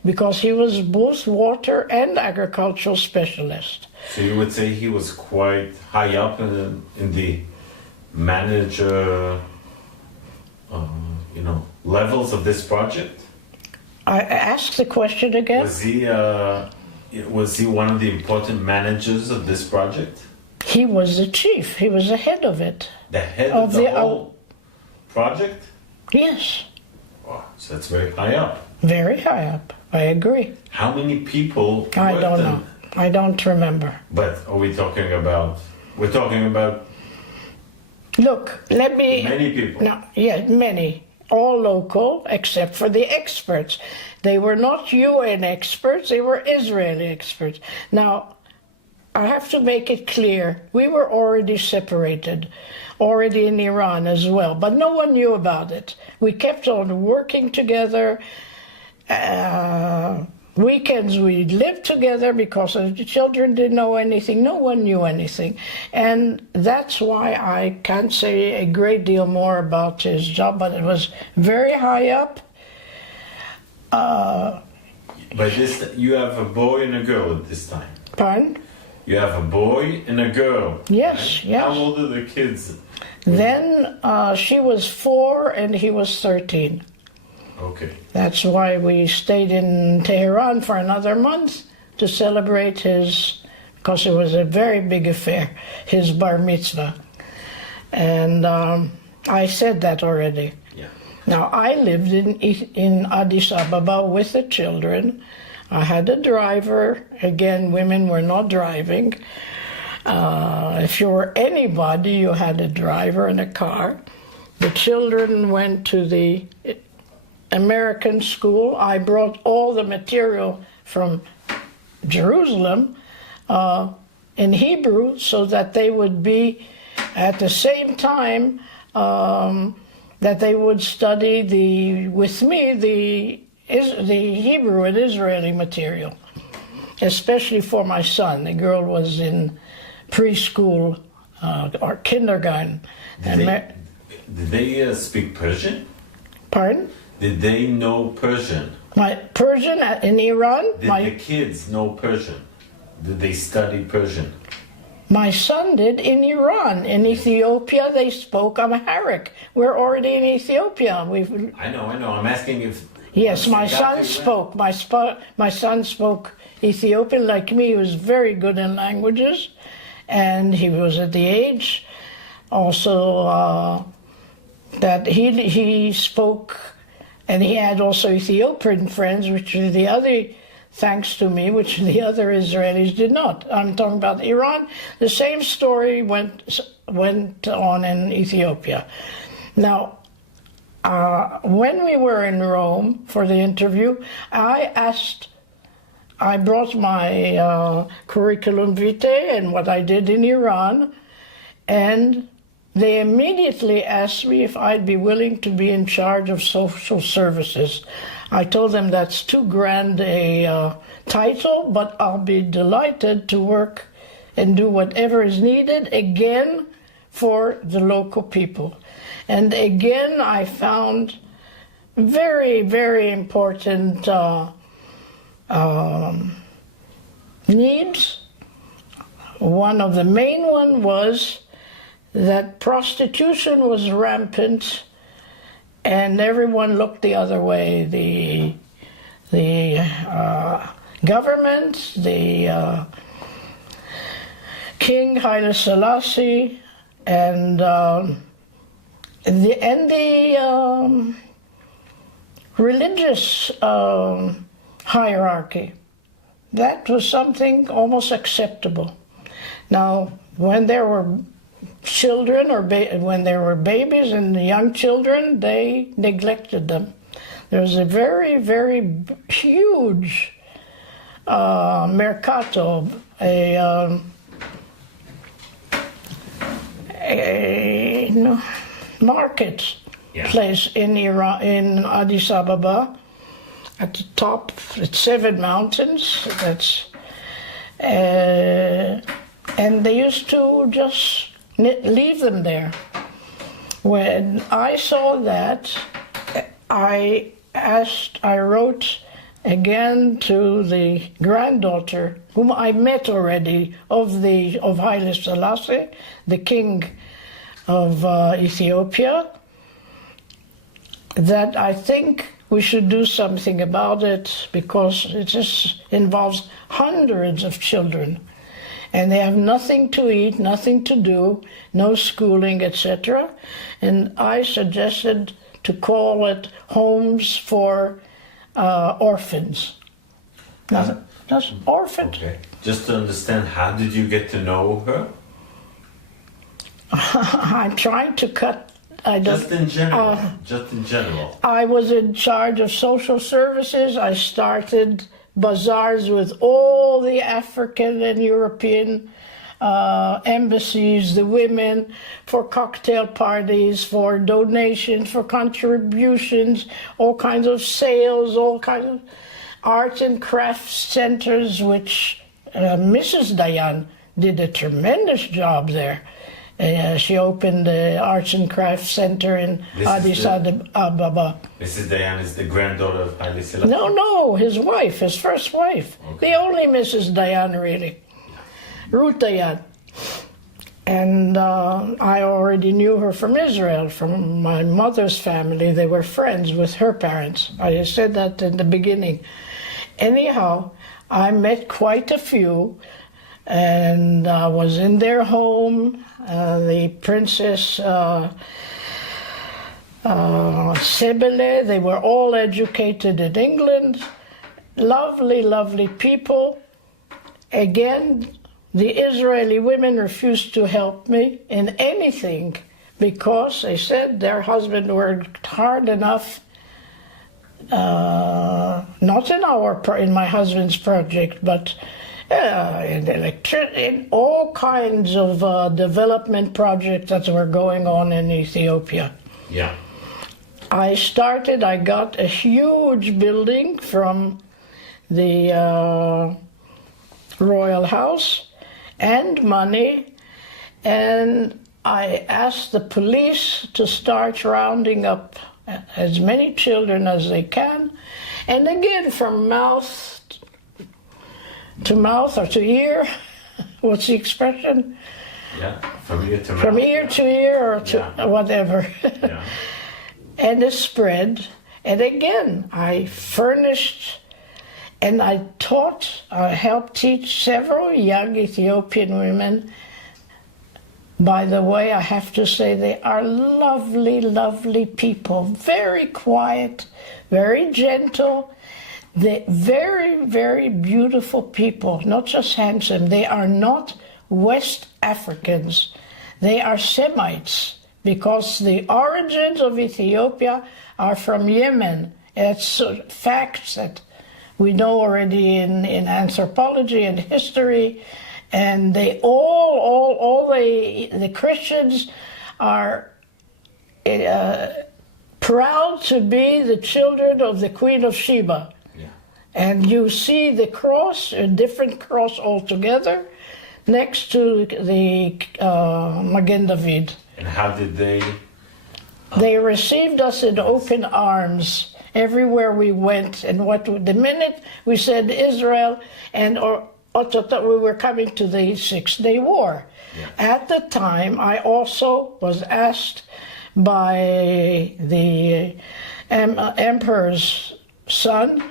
because he was both water and agricultural specialist. So you would say he was quite high up in the manager, levels of this project? I asked the question again. Was he one of the important managers of this project? He was the chief. He was the head of it. The head of the whole project? Yes. Wow, so that's very high up. Very high up. I agree. How many people? I don't know. I don't remember. But are we talking about? We're talking about. Look, let me. Many people. No, yeah, many. All local, except for the experts. They were not UN experts. They were Israeli experts. Now, I have to make it clear, we were already separated, already in Iran as well, but no one knew about it. We kept on working together. Weekends we lived together because the children didn't know anything. No one knew anything. And that's why I can't say a great deal more about his job, but it was very high up. By this, you have a boy and a girl at this time. Pardon? You have a boy and a girl. Yes, right? yes. How old are the kids? Then she was 4 and he was 13. Okay. That's why we stayed in Tehran for another month to celebrate his, because it was a very big affair, his bar mitzvah. And I said that already. Yeah. Now, I lived in Addis Ababa with the children. I had a driver. Again, women were not driving. If you were anybody, you had a driver and a car. The children went to the American school. I brought all the material from Jerusalem in Hebrew so that they would be at the same time that they would study with me the Hebrew and Israeli material, especially for my son. The girl was in preschool or kindergarten. Did they speak Persian? Pardon? Did they know Persian? My Persian in Iran? Did the kids know Persian? Did they study Persian? My son did in Iran. In Ethiopia, they spoke Amharic. We're already in Ethiopia. I know. I'm asking if... Yes, my son spoke. My son spoke Ethiopian like me. He was very good in languages. And he was at the age also that he spoke, and he had also Ethiopian friends, which are the other, thanks to me, which the other Israelis did not. I'm talking about Iran. The same story went on in Ethiopia. Now, when we were in Rome for the interview, I asked I brought my curriculum vitae and what I did in Iran, and they immediately asked me if I'd be willing to be in charge of social services. I told them that's too grand a title, but I'll be delighted to work and do whatever is needed, again, for the local people. And again, I found very, very important needs. One of the main one was that prostitution was rampant and everyone looked the other way. The government, the King Haile Selassie, and the religious hierarchy. That was something almost acceptable. Now, when there were children or when there were babies and young children, they neglected them. There was a very, very huge mercato, a market place in Iran, in Addis Ababa, at the top, it's 7 mountains. That's and they used to just leave them there. When I saw that, I wrote again to the granddaughter, whom I met already, of Haile Selassie, the king of Ethiopia, that I think we should do something about it because it just involves hundreds of children. And they have nothing to eat, nothing to do, no schooling, etc. And I suggested to call it Homes for Orphans. Just orphans. Okay. Just to understand, how did you get to know her? I'm trying to cut. Just in general. I was in charge of social services. I started bazaars with all the African and European embassies, the women, for cocktail parties, for donations, for contributions, all kinds of sales, all kinds of art and craft centers, which Mrs. Dayan did a tremendous job there. She opened the Arts and Crafts Center in Addis Ababa. Mrs. Dayan is the granddaughter of Haile Selassie? No, his wife, his first wife. Okay. The only Mrs. Dayan, really. Ruth Dayan. And I already knew her from Israel, from my mother's family. They were friends with her parents. I said that in the beginning. Anyhow, I met quite a few, and I was in their home. The Princess Sebele, they were all educated in England. Lovely, lovely people. Again, the Israeli women refused to help me in anything because they said their husband worked hard enough, not in my husband's project, but in all kinds of development projects that were going on in Ethiopia. Yeah. I got a huge building from the Royal House and money, and I asked the police to start rounding up as many children as they can, and again from mouth to mouth or to ear. What's the expression? Yeah, from ear to mouth. From ear to ear or to whatever. Yeah. And it spread. And again, I furnished and I helped teach several young Ethiopian women. By the way, I have to say they are lovely, lovely people. Very quiet, very gentle. They're very, very beautiful people, not just handsome. They are not West Africans. They are Semites because the origins of Ethiopia are from Yemen. It's facts that we know already in anthropology and history, and they all the Christians are proud to be the children of the Queen of Sheba. Yeah. And you see the cross, a different cross altogether, next to the Magen David. And how did they? They received us in open arms everywhere we went. And the minute we said Israel, and we were coming to the 6-Day War. Yeah. At the time, I also was asked by the emperor's son,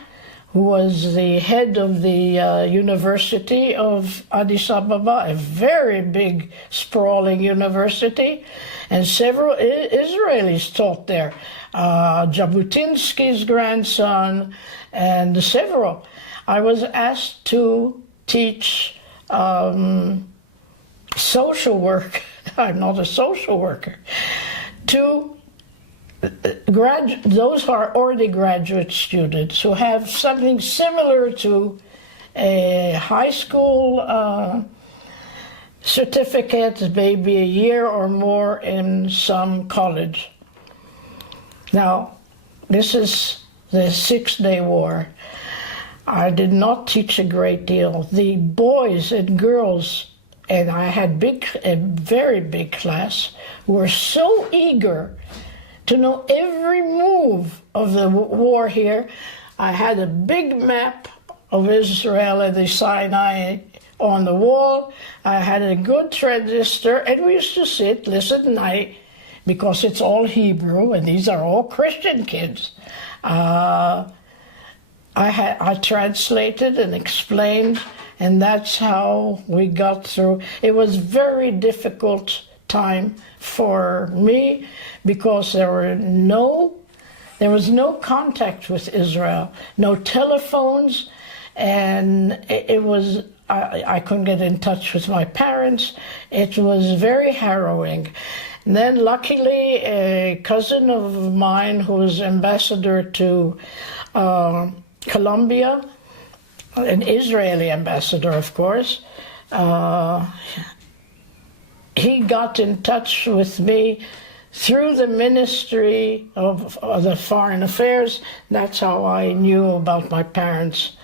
who was the head of the University of Addis Ababa, a very big, sprawling university, and several Israelis taught there. Jabotinsky's grandson, and several. I was asked to teach social work. I'm not a social worker. To those who are already graduate students who have something similar to a high school certificate, maybe a year or more in some college. Now, this is the 6-Day War. I did not teach a great deal. The boys and girls, and I had a very big class, were so eager to know every move of the war here. I had a big map of Israel and the Sinai on the wall. I had a good transistor, and we used to sit, listen, because it's all Hebrew, and these are all Christian kids. I translated and explained, and that's how we got through. It was very difficult time for me because there was no contact with Israel, no telephones, and I couldn't get in touch with my parents. It was very harrowing. And then luckily a cousin of mine who was ambassador to Colombia, an Israeli ambassador, of course, he got in touch with me through the Ministry of the Foreign Affairs. That's how I knew about my parents,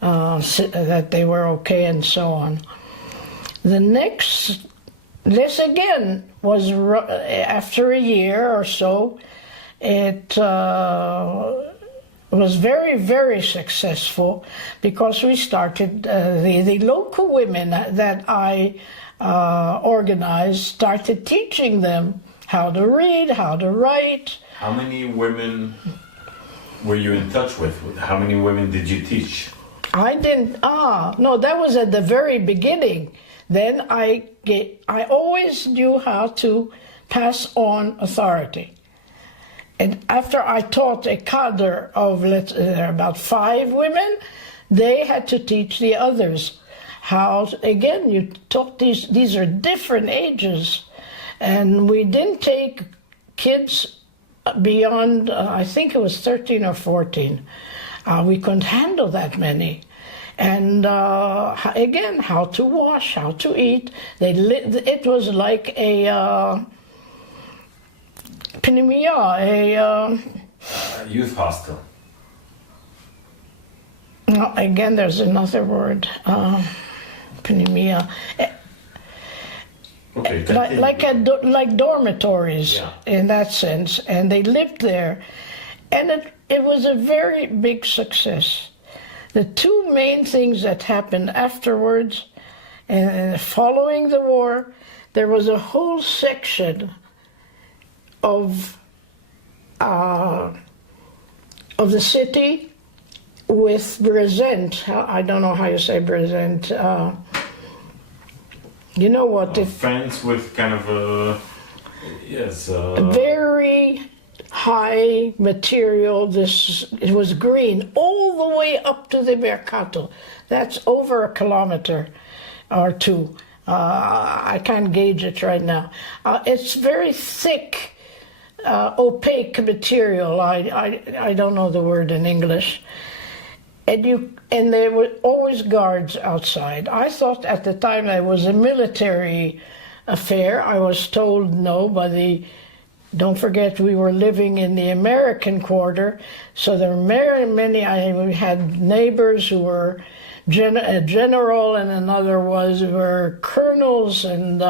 that they were okay and so on. This again was after a year or so. It was very, very successful because we started, the local women that I organized started teaching them how to read, how to write. How many women were you in touch with? How many women did you teach? I didn't, no, that was at the very beginning. Then I always knew how to pass on authority. And after I taught a cadre of about 5 women, they had to teach the others how, again, you taught these are different ages. And we didn't take kids beyond, I think it was 13 or 14. We couldn't handle that many. And again, how to wash, how to eat. It was like a pneumonia, youth hostel. No, again, there's another word, pneumonia. Okay, like dormitories, yeah, in that sense, and they lived there, and it was a very big success. The 2 main things that happened afterwards, and following the war, there was a whole section of the city with brezent. I don't know how you say brezent. You know what? Fence with kind of a, yes. Very high material. It was green all the way up to the Mercato. That's over 1 kilometer or 2. I can't gauge it right now. It's very thick, opaque material. I don't know the word in English. and there were always guards outside. I thought at the time that it was a military affair. I was told no by the. Don't forget, we were living in the American quarter, so there were many. I had neighbors who were a general, and another were colonels, and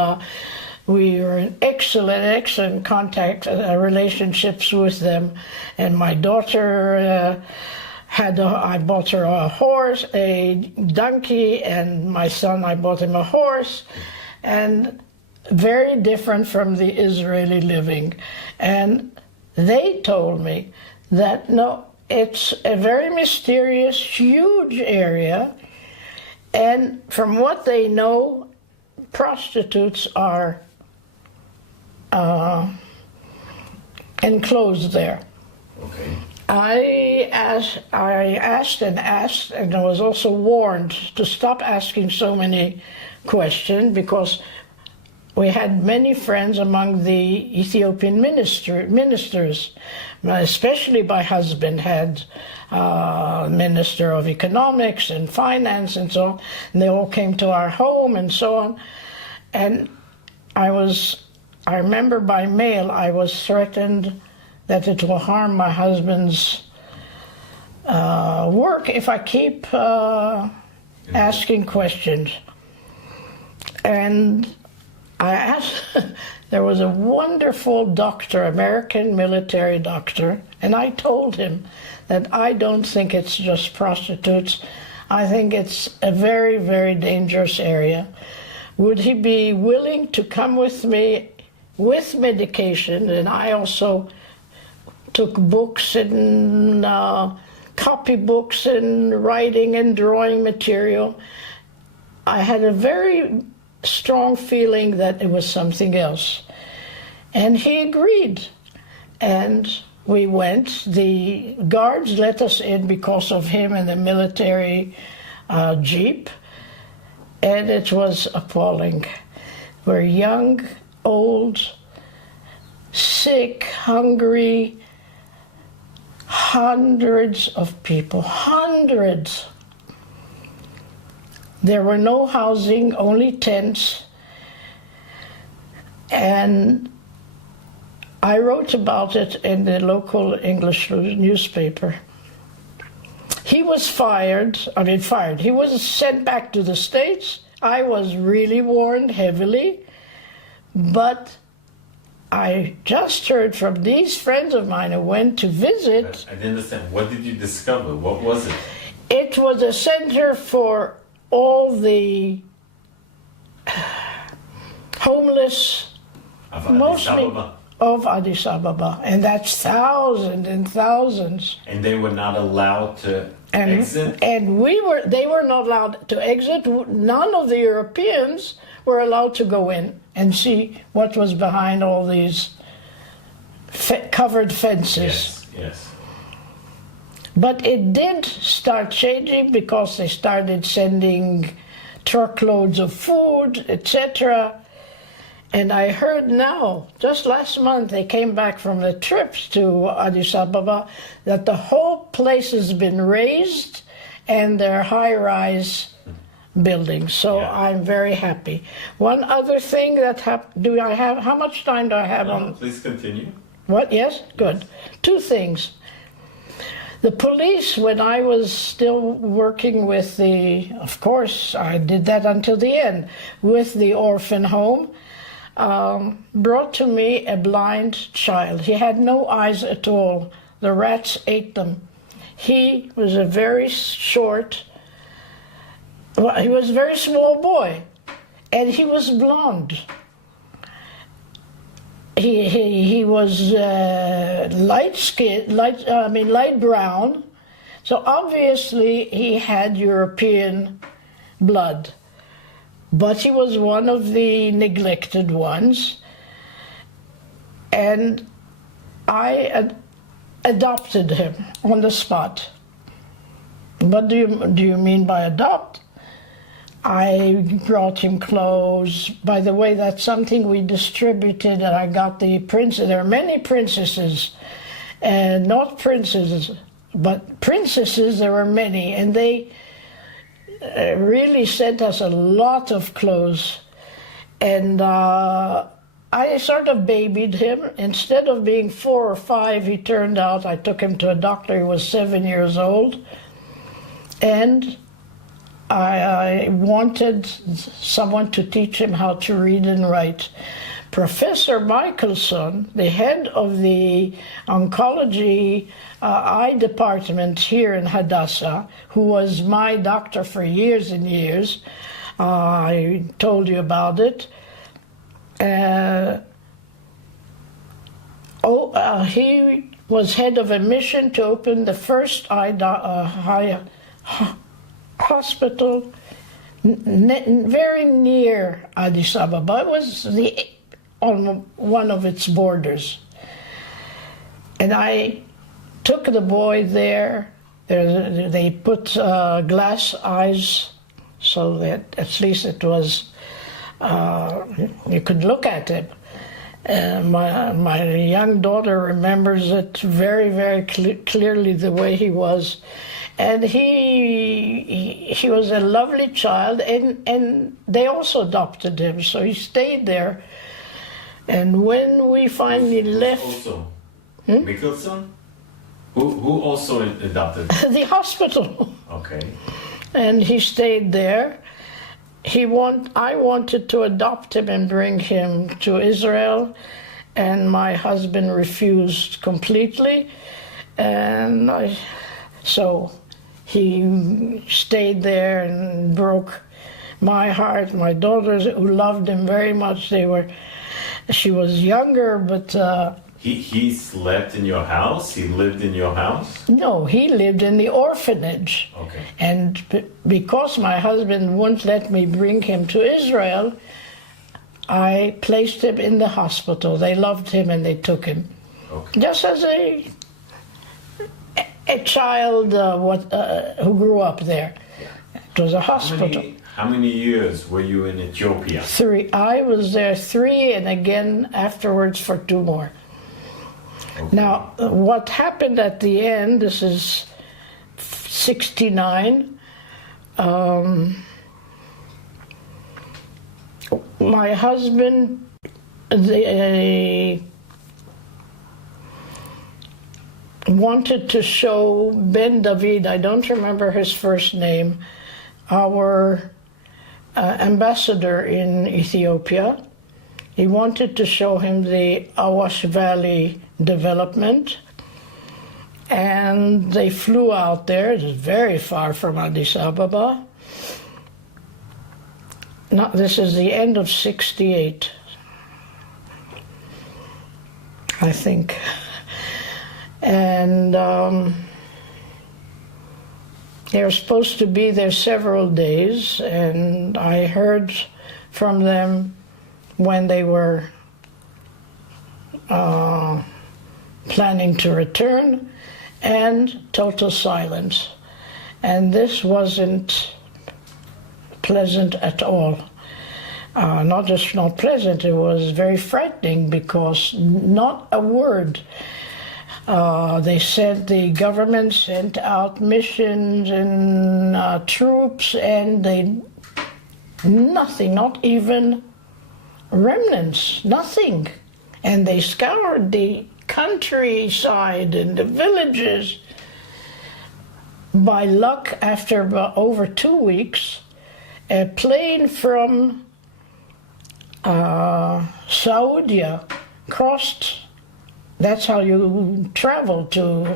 we were in excellent contact relationships with them. And my daughter I bought her a horse, a donkey, and my son, I bought him a horse, and very different from the Israeli living. And they told me that no, it's a very mysterious, huge area, and from what they know, prostitutes are enclosed there. Okay. I asked, and I was also warned to stop asking so many questions, because we had many friends among the Ethiopian ministers, especially my husband had Minister of Economics and Finance and so on, and they all came to our home and so on. And I remember by mail I was threatened that it will harm my husband's work if I keep asking questions. And I asked, there was a wonderful doctor, American military doctor, and I told him that I don't think it's just prostitutes. I think it's a very, very dangerous area. Would he be willing to come with me with medication? And I also took books and copybooks and writing and drawing material. I had a very strong feeling that it was something else. And he agreed. And we went. The guards let us in because of him in the military jeep. And it was appalling. We're young, old, sick, hungry, hundreds of people, hundreds. There were no housing, only tents. And I wrote about it in the local English newspaper. He was fired. He was sent back to the States. I was really warned heavily, but I just heard from these friends of mine who went to visit. I didn't understand. What did you discover? What was it? It was a center for all the homeless, mostly of Addis Ababa, and that's thousands and thousands. And they were not allowed to exit? And they were not allowed to exit. None of the Europeans were allowed to go in and see what was behind all these covered fences. Yes. But it did start changing because they started sending truckloads of food, etc. And I heard now, just last month, they came back from the trips to Addis Ababa, that the whole place has been raised and they're high-rise buildings. So yeah. I'm very happy. One other thing that how much time do I have on? Please continue. What? Yes? Good. Yes. Two things. The police, when I was still working with of course, I did that until the end, with the orphan home, brought to me a blind child. He had no eyes at all. The rats ate them. He was a very short, he was a very small boy, and he was blonde. He was light brown, so obviously he had European blood, but he was one of the neglected ones, and I adopted him on the spot. What do you mean by adopt? I brought him clothes. By the way, that's something we distributed, and I got the princess. There are many princesses, and not princes, but princesses, there were many, and they really sent us a lot of clothes. And I sort of babied him. Instead of being 4 or 5, he turned out, I took him to a doctor, he was 7 years old. And I wanted someone to teach him how to read and write. Professor Michelson, the head of the oncology eye department here in Hadassah, who was my doctor for years and years, I told you about it. He was head of a mission to open the first eye hospital very near Addis Ababa. It was on one of its borders. And I took the boy there. They put glass eyes so that at least it was, you could look at him. My young daughter remembers it very, very clearly, the way he was. And he was a lovely child, and they also adopted him, so he stayed there. And when we finally left... Also? Michelson? Who also adopted him? The hospital. Okay. And he stayed there. I wanted to adopt him and bring him to Israel, and my husband refused completely. And so he stayed there and broke my heart. My daughters, who loved him very much, she was younger, but... He slept in your house? He lived in your house? No, he lived in the orphanage. Okay. And because my husband wouldn't let me bring him to Israel, I placed him in the hospital. They loved him and they took him. Okay. Just as a child who grew up there. Yeah. It was a hospital. How many years were you in Ethiopia? 3. I was there 3, and again afterwards for 2 more. Okay. Now, what happened at the end, this is 69, my husband, wanted to show Ben David, I don't remember his first name, our ambassador in Ethiopia. He wanted to show him the Awash Valley development, and they flew out there. It is very far from Addis Ababa. Now, this is the end of 68, I think. And they were supposed to be there several days, and I heard from them when they were planning to return, and total silence. And this wasn't pleasant at all. Not just not pleasant, it was very frightening, because not a word. The government sent out missions and troops, and nothing, not even remnants, nothing. And they scoured the countryside and the villages. By luck, after over 2 weeks, a plane from Saudi crossed. That's how you travel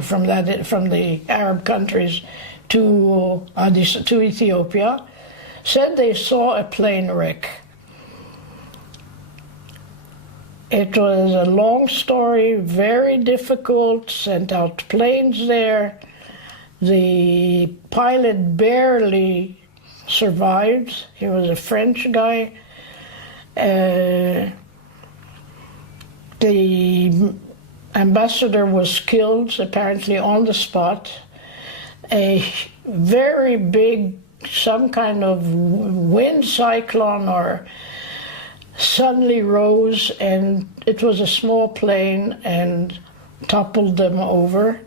from the Arab countries to Ethiopia. Said they saw a plane wreck. It was a long story, very difficult, sent out planes there. The pilot barely survived. He was a French guy. The ambassador was killed, apparently on the spot. A very big, some kind of wind cyclone or suddenly rose, and it was a small plane and toppled them over.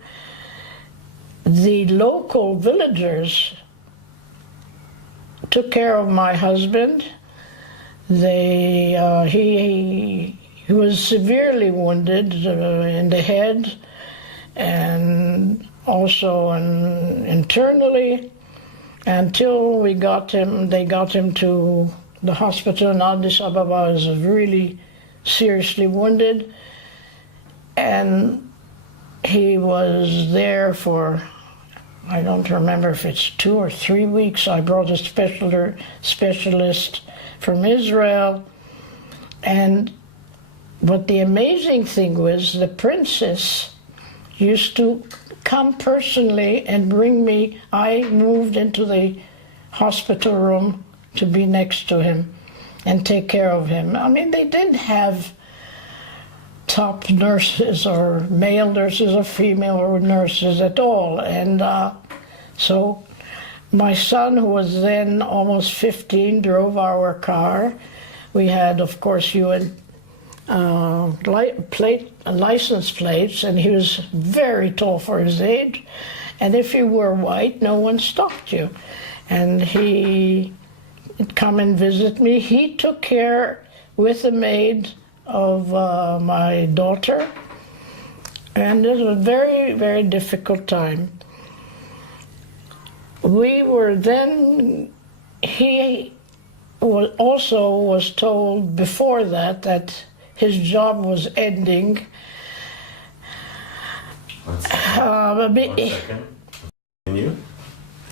the local villagers took care of my husband. He was severely wounded in the head and also internally, until they got him to the hospital in Addis Ababa. He was really seriously wounded, and he was there for, I don't remember if it's 2 or 3 weeks. I brought a specialist from Israel, but the amazing thing was the princess used to come personally and bring me. I moved into the hospital room to be next to him and take care of him. I mean, they didn't have top nurses or male nurses or female nurses at all. And so my son, who was then almost 15, drove our car. We had, of course, UN license plates, and he was very tall for his age. And if you were white, no one stopped you. And he would come and visit me. He took care with the maid of my daughter, and it was a very, very difficult time. We were then, he was told before that his job was ending. One second. Continue.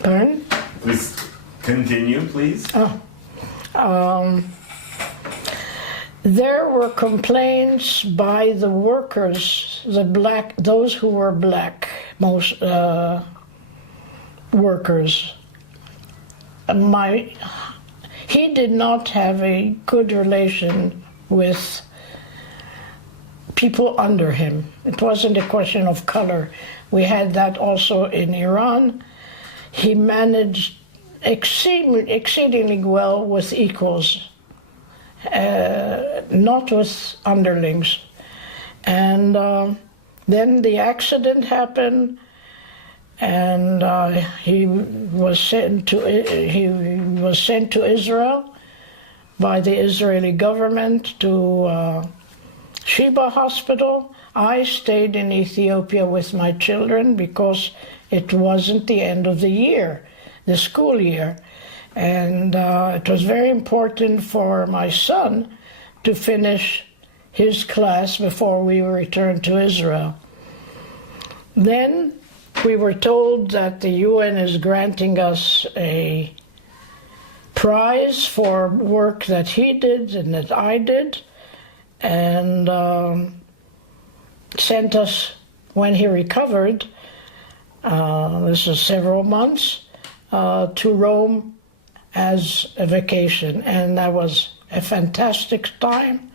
Pardon? Please continue, please. There were complaints by the workers, those who were black, most workers. He did not have a good relation with people under him. It wasn't a question of color. We had that also in Iran. He managed exceedingly well with equals. Not with underlings. And then the accident happened, and he was sent to Israel by the Israeli government to Sheba Hospital. I stayed in Ethiopia with my children because it wasn't the end of the year, the school year. And it was very important for my son to finish his class before we returned to Israel. Then we were told that the UN is granting us a prize for work that he did and that I did, and sent us, when he recovered, this is several months, to Rome as a vacation, and that was a fantastic time.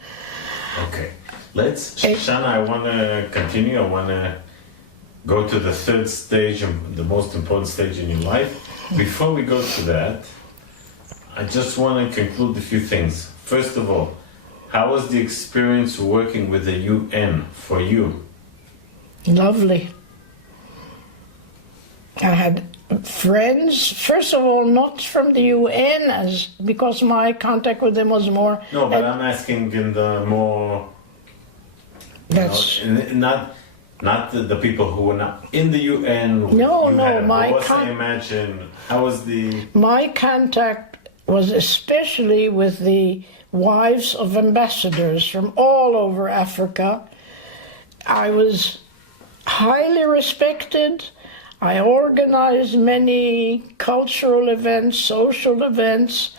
Okay, Shoshana, I want to continue. I want to go to the third stage, the most important stage in your life. Before we go to that, I just want to conclude a few things. First of all, how was the experience working with the UN for you? Lovely. I had friends, first of all, not from the UN, because my contact with them was more... No, but I'm asking in the more... That's... Not the people who were not in the UN. How was the... My contact was especially with the wives of ambassadors from all over Africa. I was highly respected. I organized many cultural events, social events,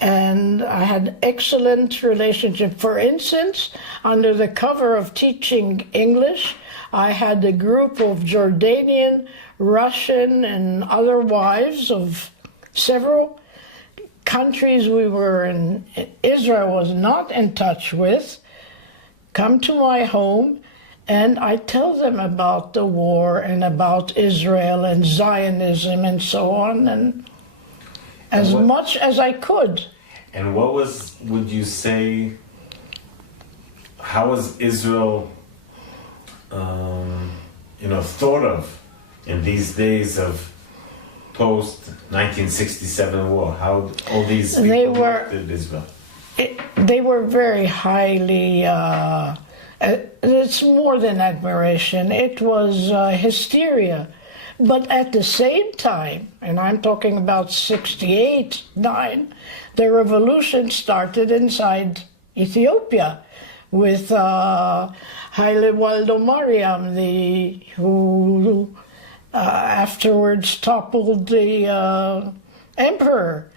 and I had excellent relationship. For instance, under the cover of teaching English, I had a group of Jordanian, Russian, and other wives of several countries we were in. Israel was not in touch with, come to my home, and I tell them about the war and about Israel and Zionism and so on, and much as I could. And what would you say, how was Israel, thought of in these days of post-1967 war? How all these people looked at Israel? They were very highly, it's more than admiration, it was hysteria. But at the same time, and I'm talking about 68, 9, the revolution started inside Ethiopia with Haile Waldo Mariam, who afterwards toppled the emperor.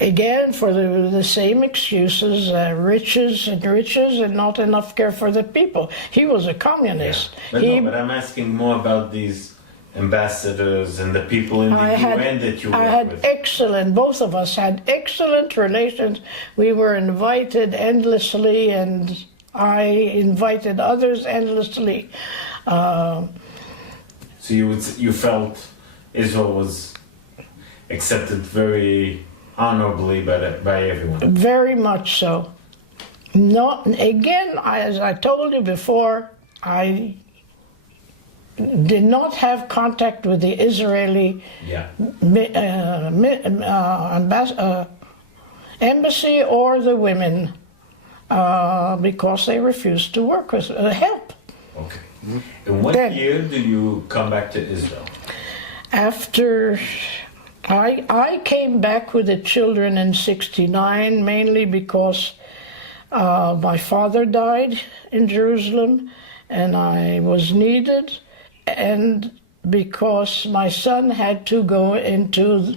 Again, for the same excuses, riches and not enough care for the people. He was a communist. Yeah. But I'm asking more about these ambassadors and the people in the UN that you worked with. Excellent, both of us had excellent relations. We were invited endlessly, and I invited others endlessly. So you felt Israel was accepted very honorably by everyone? Very much so. Again, as I told you before, I did not have contact with the Israeli embassy or the women because they refused to work with help. Okay. In what year did you come back to Israel? After I came back with the children in 69, mainly because my father died in Jerusalem and I was needed, and because my son had to go into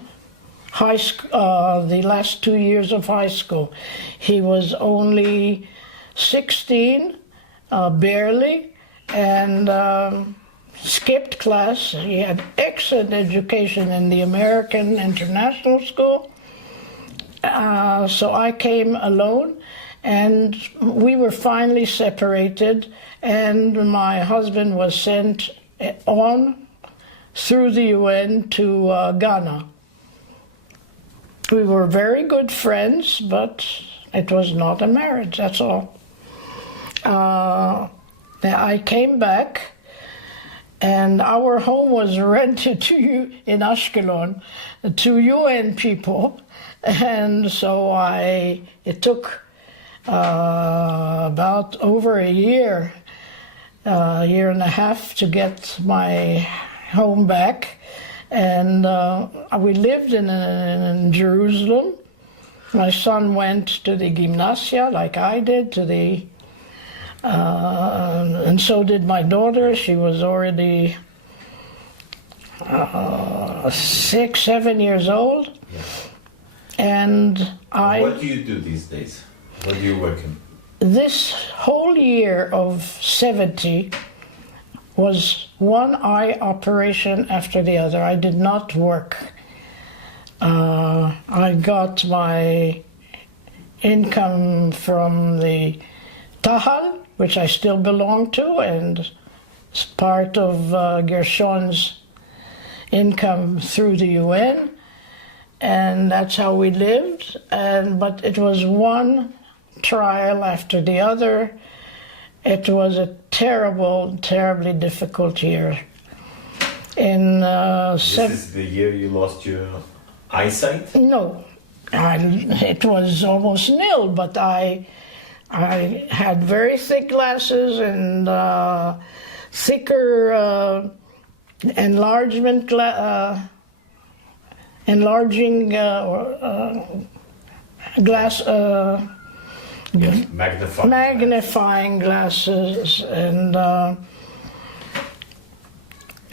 high school, the last 2 years of high school. He was only 16, barely, and skipped class. He had excellent education in the American International School. So I came alone, and we were finally separated, and my husband was sent on through the UN to Ghana. We were very good friends, but it was not a marriage, that's all. I came back, and our home was rented in Ashkelon to UN people, and so it took about over a year and a half to get my home back, and we lived in Jerusalem. My son went to the gymnasia like I did, and so did my daughter. She was already 6, 7 years old. Yeah. And what do you do these days? What do you work in? This whole year of 70 was one eye operation after the other. I did not work. I got my income from the Tahal, which I still belong to, and it's part of Gershon's income through the UN, and that's how we lived. But it was one trial after the other. It was a terribly difficult year. This is the year you lost your eyesight? No, it was almost nil, but I had very thick glasses and thicker enlarging glass. Yes, magnifying glasses, and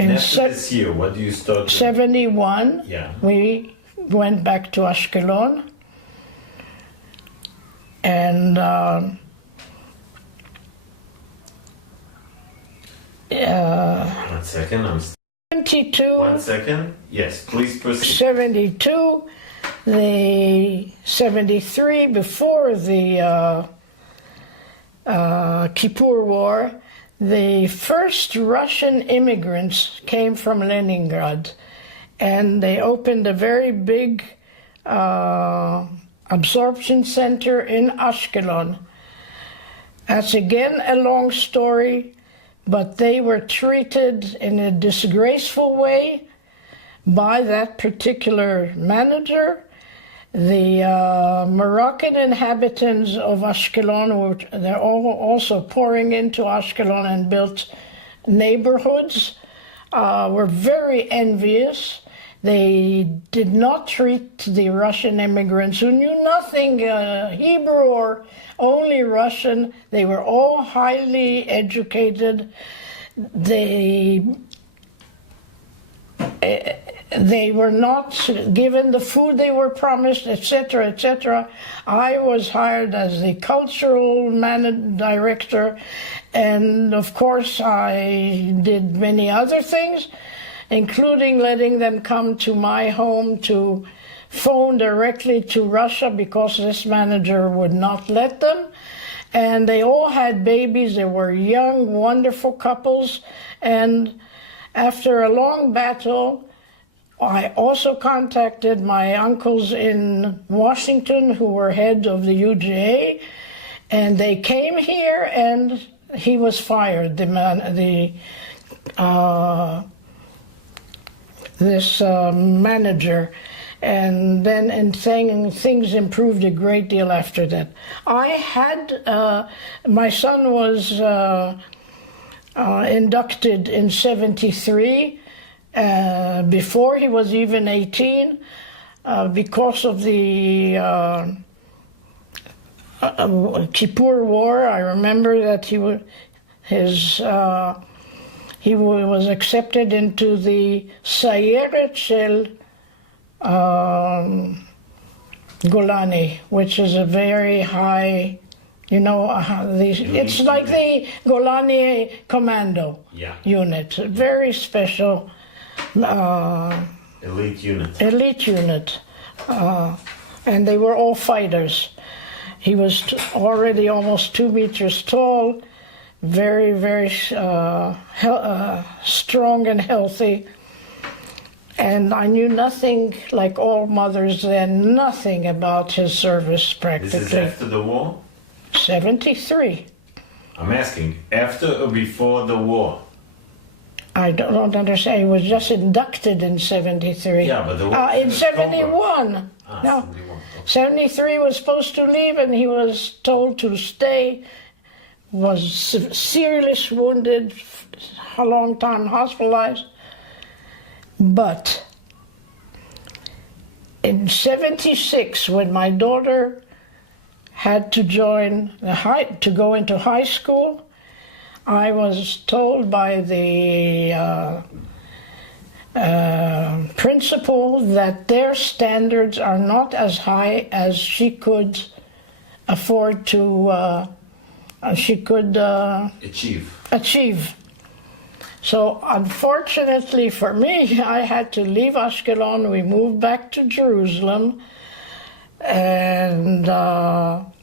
after this year, what do you start? 71. Yeah. We went back to Ashkelon. And 1 second, 72. 1 second. Yes, please proceed. 72, the 73, before the Kippur War, the first Russian immigrants came from Leningrad, and they opened a very big absorption center in Ashkelon. That's again a long story, but they were treated in a disgraceful way by that particular manager. The Moroccan inhabitants of Ashkelon, they're all also pouring into Ashkelon and built neighborhoods, were very envious. They did not treat the Russian immigrants who knew nothing Hebrew or only Russian. They were all highly educated. They were not given the food they were promised, etc., etc. I was hired as the cultural director, and of course I did many other things, including letting them come to my home to phone directly to Russia because this manager would not let them. And they all had babies. They were young, wonderful couples. And after a long battle, I also contacted my uncles in Washington who were head of the UJA, and they came here and he was fired, this manager, and then things improved a great deal after that. I had, my son was inducted in 73, before he was even 18, because of the Kippur War. I remember that he was accepted into the Sayeret Shel Golani, which is a very high, it's like the Golani Commando unit, a very special elite unit. And they were all fighters. He was already almost 2 meters tall, very, very strong and healthy. And I knew nothing, like all mothers then, nothing about his service practically. This is after the war? 73. I'm asking, after or before the war? I don't understand. He was just inducted in 73. Yeah, but the war in 71. No, 71. Okay. 73 was supposed to leave, and he was told to stay. Was seriously wounded, a long time hospitalized. But in 76, when my daughter had to go into high school, I was told by the principal that their standards are not as high as she could afford to achieve. So unfortunately for me, I had to leave Ashkelon. We moved back to Jerusalem, and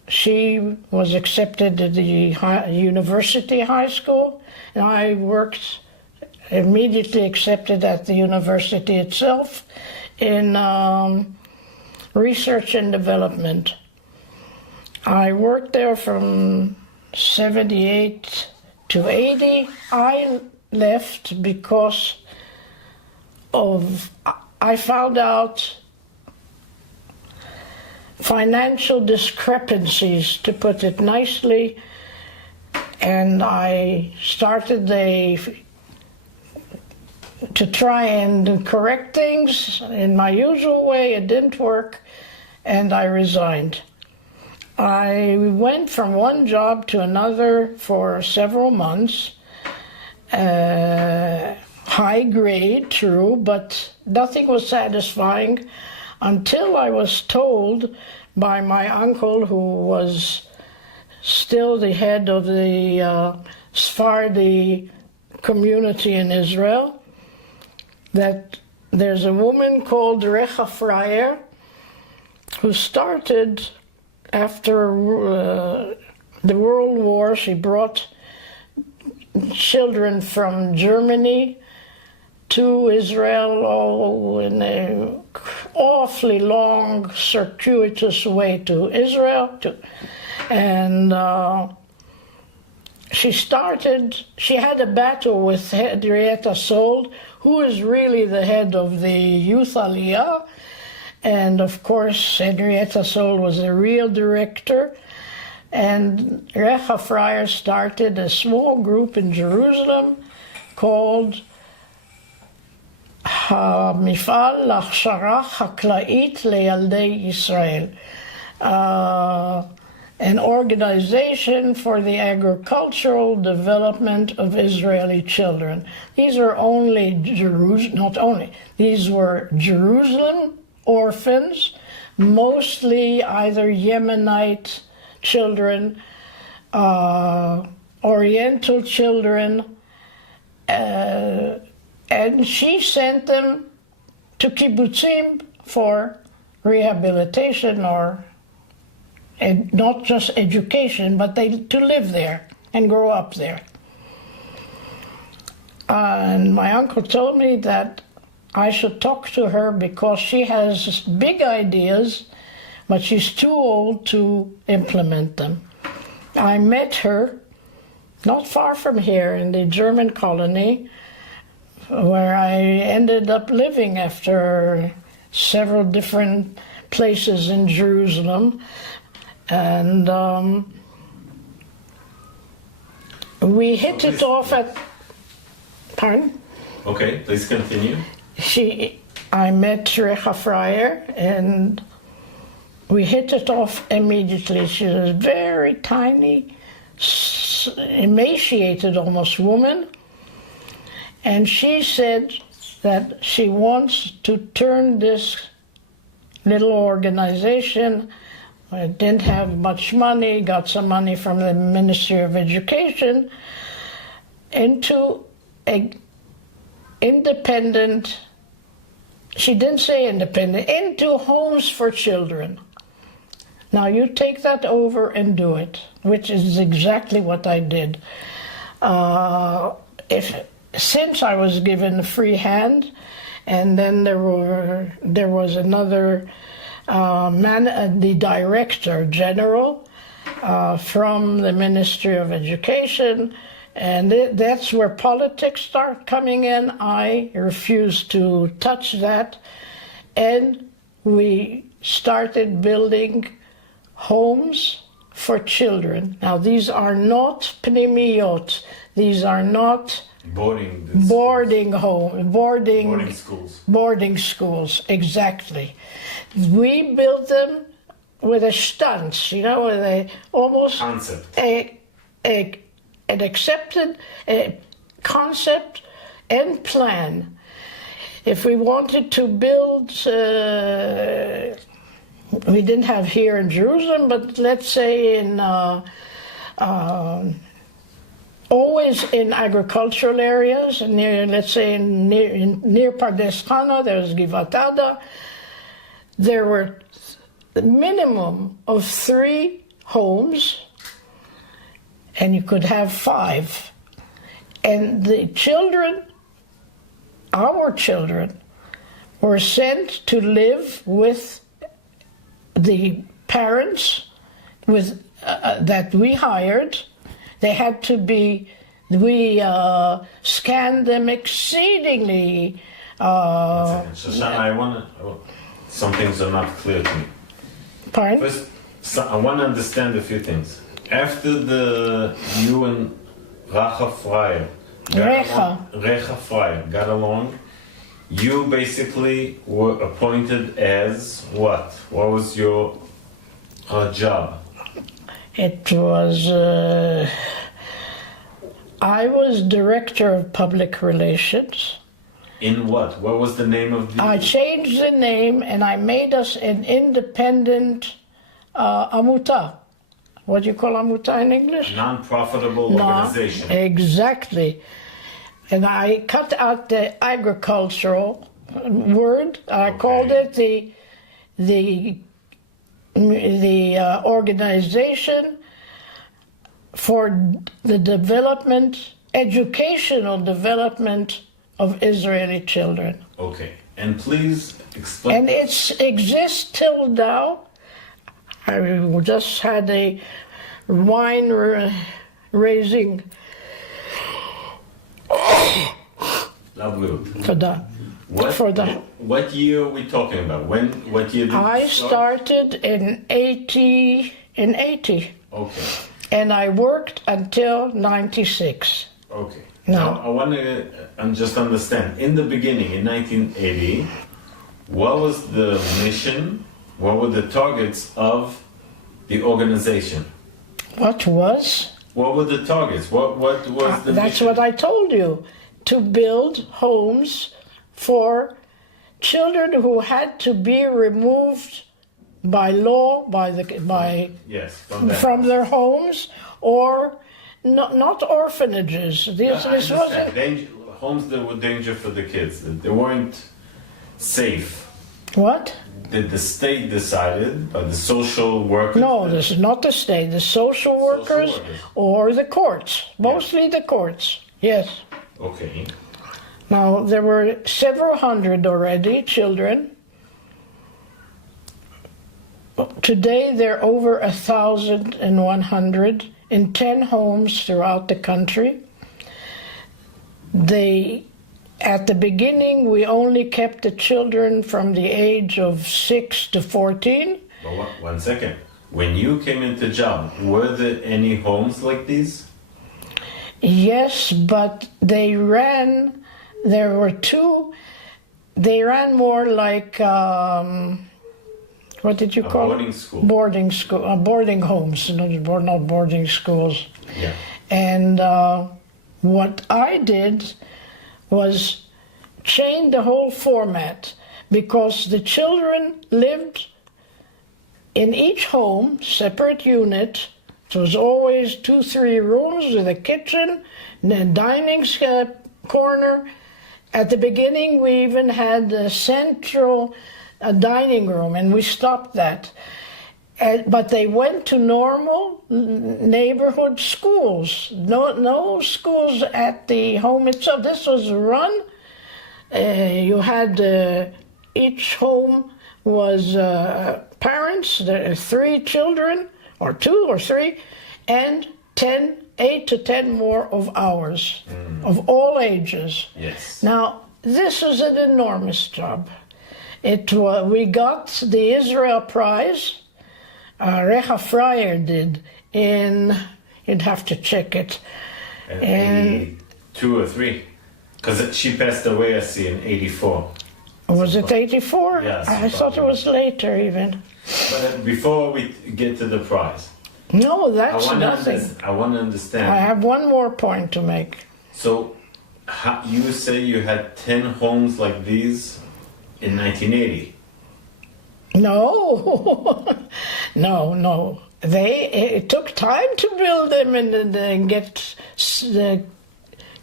she was accepted at the university high school, and I worked immediately accepted at the university itself in research and development. I worked there from 78 to 80. I left because I found out financial discrepancies, to put it nicely, and I started to try and correct things in my usual way. It didn't work, and I resigned. I went from one job to another for several months, high grade, true, but nothing was satisfying until I was told by my uncle, who was still the head of the Sephardi community in Israel, that there's a woman called Recha Freyer who started after the World War. She brought children from Germany to Israel, all in an awfully long, circuitous way to Israel. And she had a battle with Henrietta Sold, who is really the head of the Youth Aliyah. And of course, Henrietta Sold was a real director. And Recha Fryer started a small group in Jerusalem called המפעל להכשרה חקלאית לילדי ישראל. An organization for the agricultural development of Israeli children. These are only these were Jerusalem orphans, mostly either Yemenite children, Oriental children, and she sent them to kibbutzim for rehabilitation and not just education, but to live there and grow up there. And my uncle told me that I should talk to her because she has big ideas, but she's too old to implement them. I met her not far from here in the German colony, where I ended up living after several different places in Jerusalem. And we hit it off at... Pardon? Okay, please continue. I met Recha Fryer, and we hit it off immediately. She was a very tiny, emaciated almost woman. And she said that she wants to turn this little organization, didn't have much money, got some money from the Ministry of Education, into an independent, she didn't say independent, into homes for children. Now you take that over and do it, which is exactly what I did. Since I was given a free hand, and then there was another the director general from the Ministry of Education, and that's where politics start coming in. I refused to touch that, and we started building homes for children. Now these are not pnimiyot. These are not boarding schools, exactly. We built them with a stance, with a almost concept. An accepted concept and plan. If we wanted to build, we didn't have here in Jerusalem, but let's say in always in agricultural areas, near Pardes Chana, there's Givat Ada. There were the minimum of 3 homes, and you could have 5. And the children, our children, were sent to live with the parents that we hired. They had to be, we scanned them exceedingly. Shoshana, some things are not clear to me. Pardon? First, I want to understand a few things. After you and Recha Fryer got along, you basically were appointed as what? What was your job? It was, I was director of public relations. In what? What was the name of the... I changed the name and I made us an independent Amutah. What do you call Amutah in English? Non-profitable organization. Exactly. And I cut out the agricultural word. I called it the organization for the development, educational development of Israeli children. Okay, and please explain. And it exists till now. I just had a wine raising. לבריאות. תודה. What year are we talking about? What year did I you start? started in 80. Okay. And I worked until 96. Okay. No. Now, I want to just understand. In the beginning, in 1980, what was the mission? What were the targets of the organization? What was? What were the targets? What was the That's mission? what I told you. To build homes for children who had to be removed by law, Yes, from their homes, or not orphanages. This wasn't. Homes that were danger for the kids. That they weren't safe. What? Did the state decided by the social workers? No, this is not the state. The social workers or the courts. Mostly the courts. Yes. Okay. Now, there were several hundred already, children. Today, there are over 1,100 in 10 homes throughout the country. At the beginning, we only kept the children from the age of 6 to 14. But one second. When you came into job, were there any homes like these? Yes, but there were two, they ran more like, what did you call boarding it? School. Boarding school. Boarding homes, not boarding schools. Yeah. And what I did was change the whole format, because the children lived in each home, separate unit. It was always 2-3 rooms with a kitchen and a dining corner. At the beginning, we even had a central dining room, and we stopped that. But they went to normal neighborhood schools. No schools at the home itself. This was run. You had each home was parents, 3 children, or 2 or 3, and 8 to 10 more of hours, of all ages. Yes. Now, this is an enormous job. We got the Israel Prize. Recha Fryer did you'd have to check it. And 82 or 3, because she passed away, I see, in 84. Was it 84? Yes. I thought it was later even. But before we get to the prize, No, that's nothing. I want to understand. I have one more point to make. So, you say you had 10 homes like these in 1980? No, no. It took time to build them and get the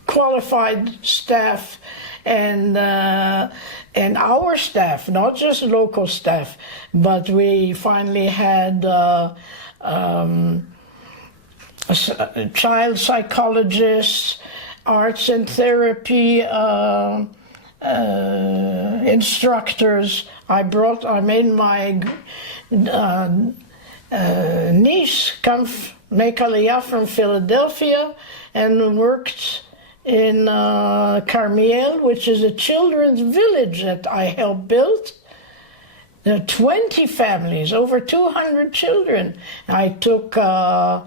qualified staff and our staff, not just local staff, but we finally had child psychologists, arts and therapy instructors. I made my niece make Aliyah from Philadelphia and worked in Carmiel, which is a children's village that I helped build. There are 20 families, over 200 children. I took the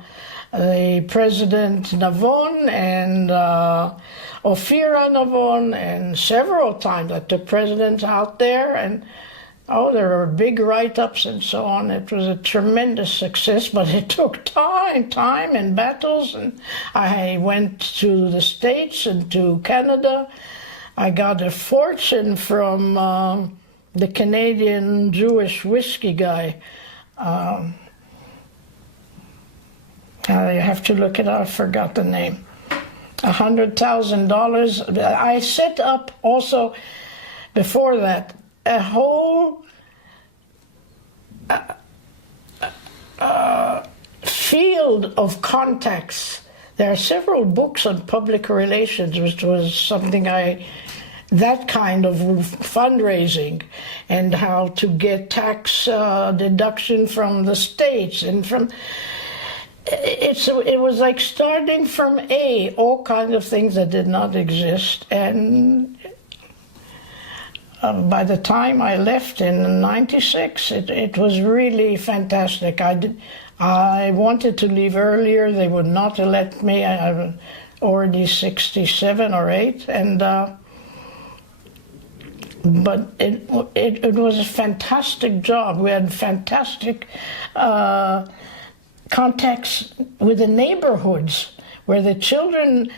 President Navon and Ophira Navon, and several times I took presidents out there, and there were big write-ups and so on. It was a tremendous success, but it took time and battles, and I went to the States and to Canada. I got a fortune from the Canadian Jewish whiskey guy. You have to look it up, I forgot the name. $100,000. I set up also, before that, a whole field of contacts. There are several books on public relations, which was something that kind of fundraising, and how to get tax deduction from the states and from. it was like starting from all kinds of things that did not exist. And by the time I left in '96, it was really fantastic. I wanted to leave earlier. They would not let me. I was already 67 or 8, and but it was a fantastic job. We had fantastic contacts with the neighborhoods where the children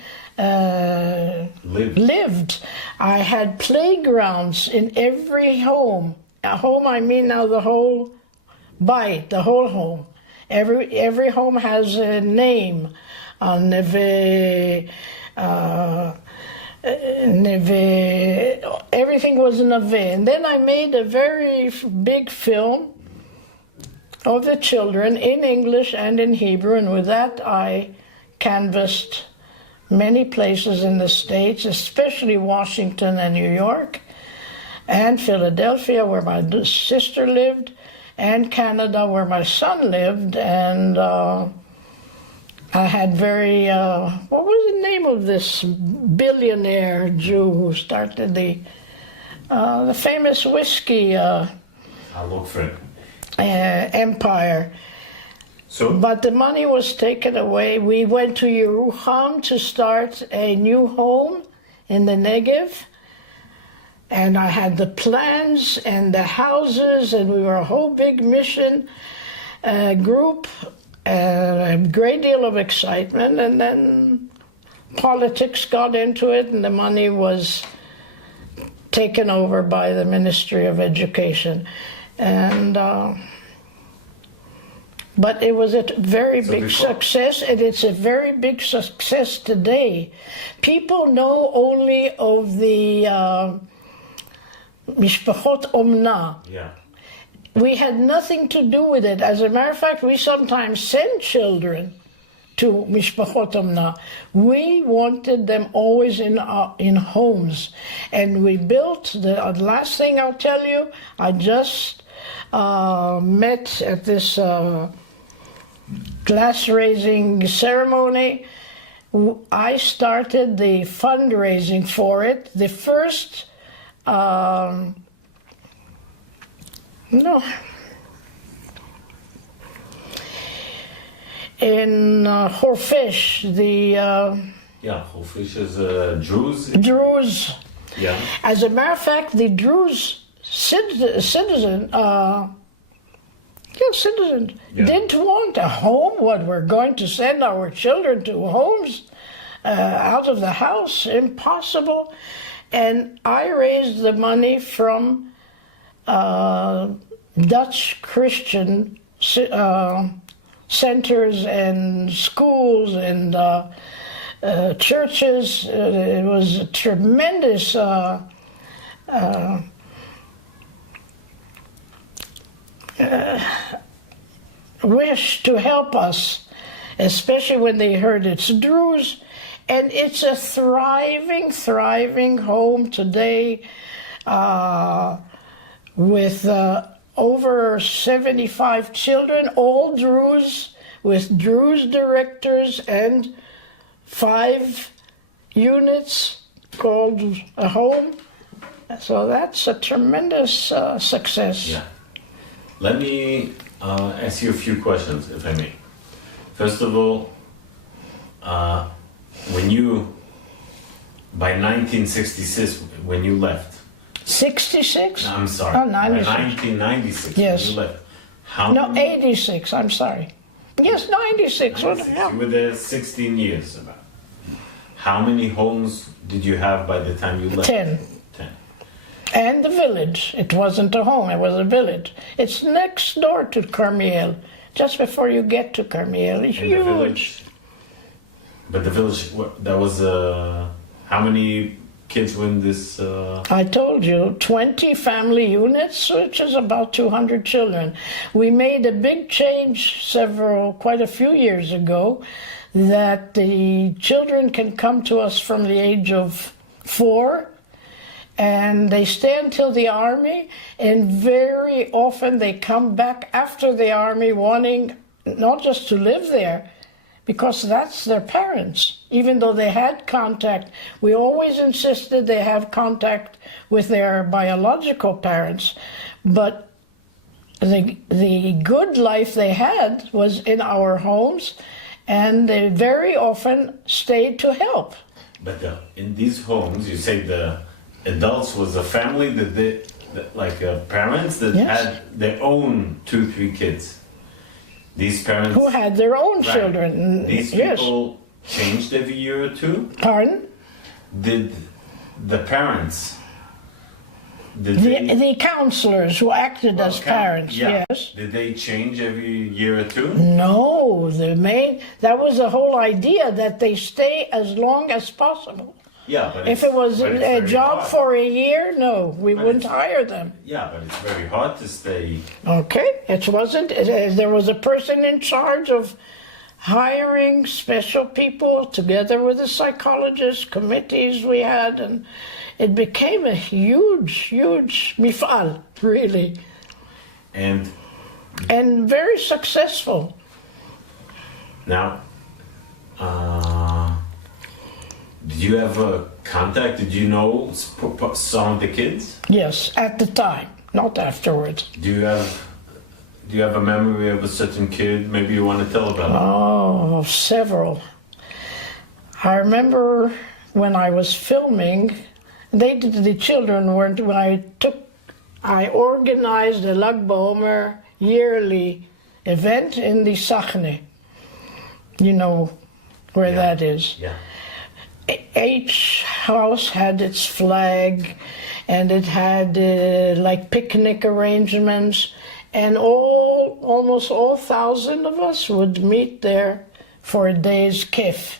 lived. I had playgrounds in every home. A home, I mean now the whole bite, the whole home. Every home has a name. Neve, everything was Neve. And then I made a very big film of the children in English and in Hebrew, and with that I canvassed many places in the States, especially Washington and New York, and Philadelphia, where my sister lived, and Canada, where my son lived, and I had what was the name of this billionaire Jew who started the famous whiskey I'll look for it. empire. But the money was taken away. We went to Yrוחם to start a new home in the Negev. And I had the plans and the houses, and we were a whole big mission group, a great deal of excitement. And then politics got into it, and the money was taken over by the Ministry of Education. And but it was a very big success, and it's a very big success today. People know only of the Mishpachot Omna. Yeah. We had nothing to do with it. As a matter of fact, we sometimes send children to Mishpachot Omna. We wanted them always in homes. And we built, the last thing I'll tell you, I just met at this glass raising ceremony. I started the fundraising for it. The first, in Horfish, Horfish is Druze. Druze. Yeah. As a matter of fact, the Druze citizen didn't want a home. What, we're going to send our children to homes out of the house? Impossible. And I raised the money from Dutch Christian centers and schools and churches. It was a tremendous wish to help us, especially when they heard it's Druze. And it's a thriving home today with over 75 children, all Druze, with Druze directors and 5 units called a home. So that's a tremendous success. Yeah. Let me ask you a few questions, if I may. First of all, by 1966, when you left. 66? No, I'm sorry. Oh, 96. By 1996, yes. when you left. 86, I'm sorry. Yes, 96. What the hell? You were there 16 years about. How many homes did you have by the time you left? 10. And the village. It wasn't a home, it was a village. It's next door to Carmiel, just before you get to Carmiel. It's huge. The village, but the village, that was, how many kids were in this? I told you, 20 family units, which is about 200 children. We made a big change quite a few years ago, that the children can come to us from the age of 4, and they stay until the army, and very often they come back after the army wanting not just to live there, because that's their parents. Even though they had contact, we always insisted they have contact with their biological parents, but the good life they had was in our homes, and they very often stayed to help. But in these homes, you say the adults was a family parents that had their own 2-3 kids. These parents who had their own children. These people changed every year or two. Pardon? Did the parents? The counselors who acted as parents, yes. Did they change every year or two? No, that was the whole idea, that they stay as long as possible. Yeah, but if it was a job for a year, no, we wouldn't hire them. Yeah, but it's very hard to stay. Okay, it wasn't. There was a person in charge of hiring special people together with the psychologists, committees we had, and it became a huge mifal, really. And very successful. Now, did you have a contact? Did you know some of the kids? Yes, at the time, not afterwards. Do you have a memory of a certain kid maybe you want to tell about? Oh, several. I remember when I was filming, the children weren't, I organized a Lag BaOmer yearly event in the Sachne. You know where that is. Yeah. Each house had its flag, and it had picnic arrangements, and almost all 1,000 of us would meet there for a day's kif.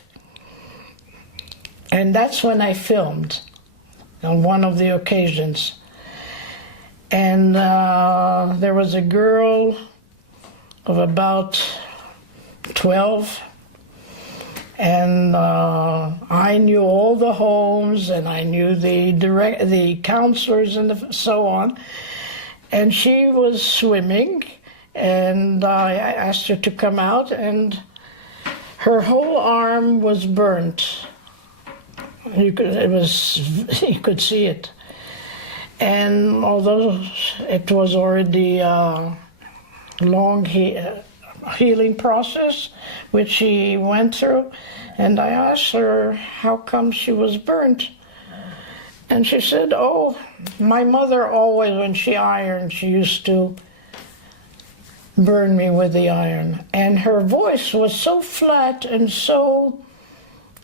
And that's when I filmed on one of the occasions. And there was a girl of about 12, and I knew all the homes, and I knew the counselors and so on. And she was swimming, and I asked her to come out, and her whole arm was burnt. You could see it. And although it was already a long healing process, which she went through, and I asked her how come she was burnt. And she said, oh, my mother always, when she ironed, she used to burn me with the iron. And her voice was so flat and so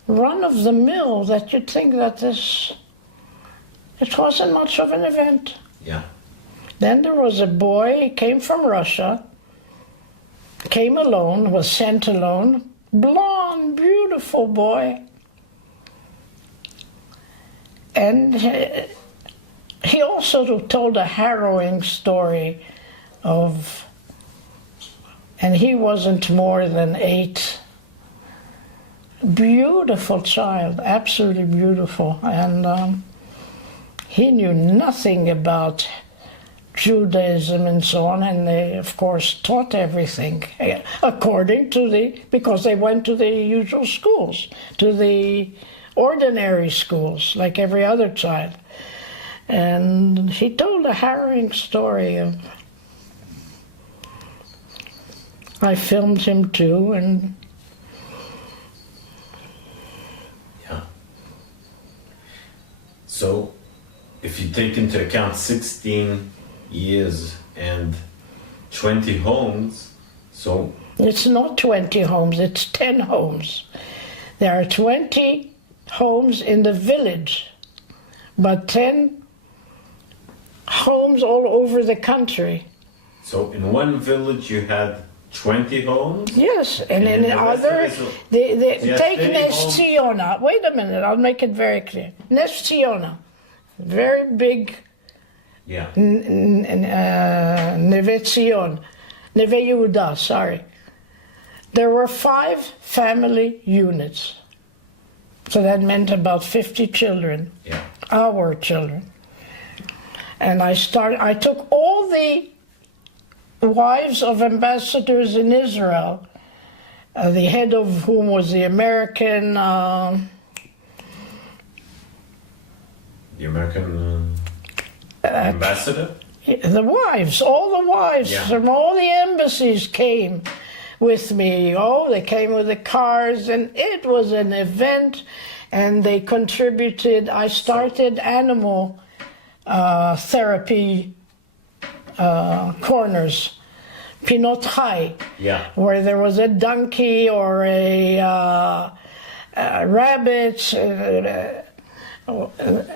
run-of-the-mill that you'd think that it wasn't much of an event. Yeah. Then there was a boy, he came from Russia, came alone, was sent alone, blonde, beautiful boy. And he also told a harrowing story and he wasn't more than 8. Beautiful child, absolutely beautiful. And he knew nothing about Judaism and so on, and they, of course, taught everything according to because they went to the usual schools, to the ordinary schools, like every other child. And he told a harrowing story I filmed him too, and yeah. So, if you take into account 16 years and 20 homes, so... It's not 20 homes, it's 10 homes. There are 20 homes in the village, but 10 homes all over the country. So in one village you had 20 homes? Yes, and in other... Take Nes Ziona. Wait a minute, I'll make it very clear. Nes Ziona, very big... Yeah. Neve Zion, Neve Yehuda, sorry. There were 5 family units. So that meant about 50 children, our children. And I took all the wives of ambassadors in Israel the head of whom was the American... The American ambassador? The wives, all the wives from all the embassies came with me. Oh, they came with the cars, and it was an event, and they contributed. I started animal therapy corners, Pinot Chai, where there was a donkey or a rabbit.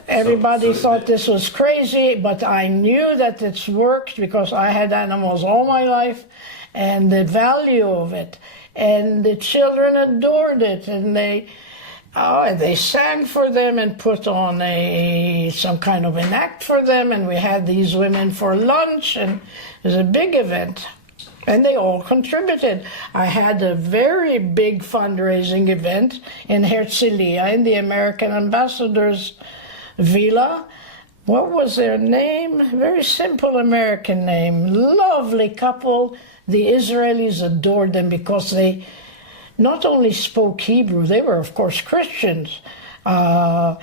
Everybody thought this was crazy, but I knew that it's worked because I had animals all my life, and the value of it. And the children adored it, and they sang for them and put on some kind of an act for them, and we had these women for lunch, and it was a big event. And they all contributed. I had a very big fundraising event in Herzliya, in the American ambassador's villa. What was their name? Very simple American name. Lovely couple. The Israelis adored them because they not only spoke Hebrew, they were, of course, Christians. But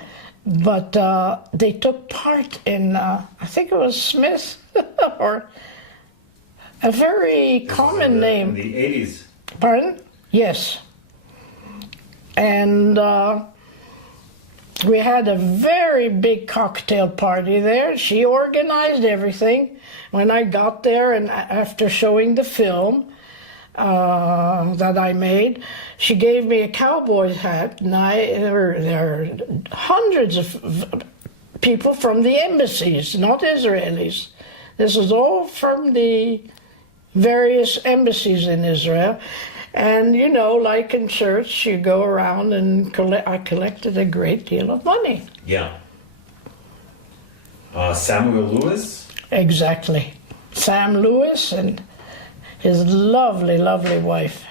they took part in, I think it was Smith, or... a very common name. In the 80s. Pardon? Yes. And we had a very big cocktail party there. She organized everything. When I got there, and after showing the film that I made, she gave me a cowboy hat. And there were hundreds of people from the embassies, not Israelis. This was all from the various embassies in Israel. And, you know, like in church, you go around and I collected a great deal of money. Yeah. Samuel Lewis? Exactly. Sam Lewis and his lovely, lovely wife.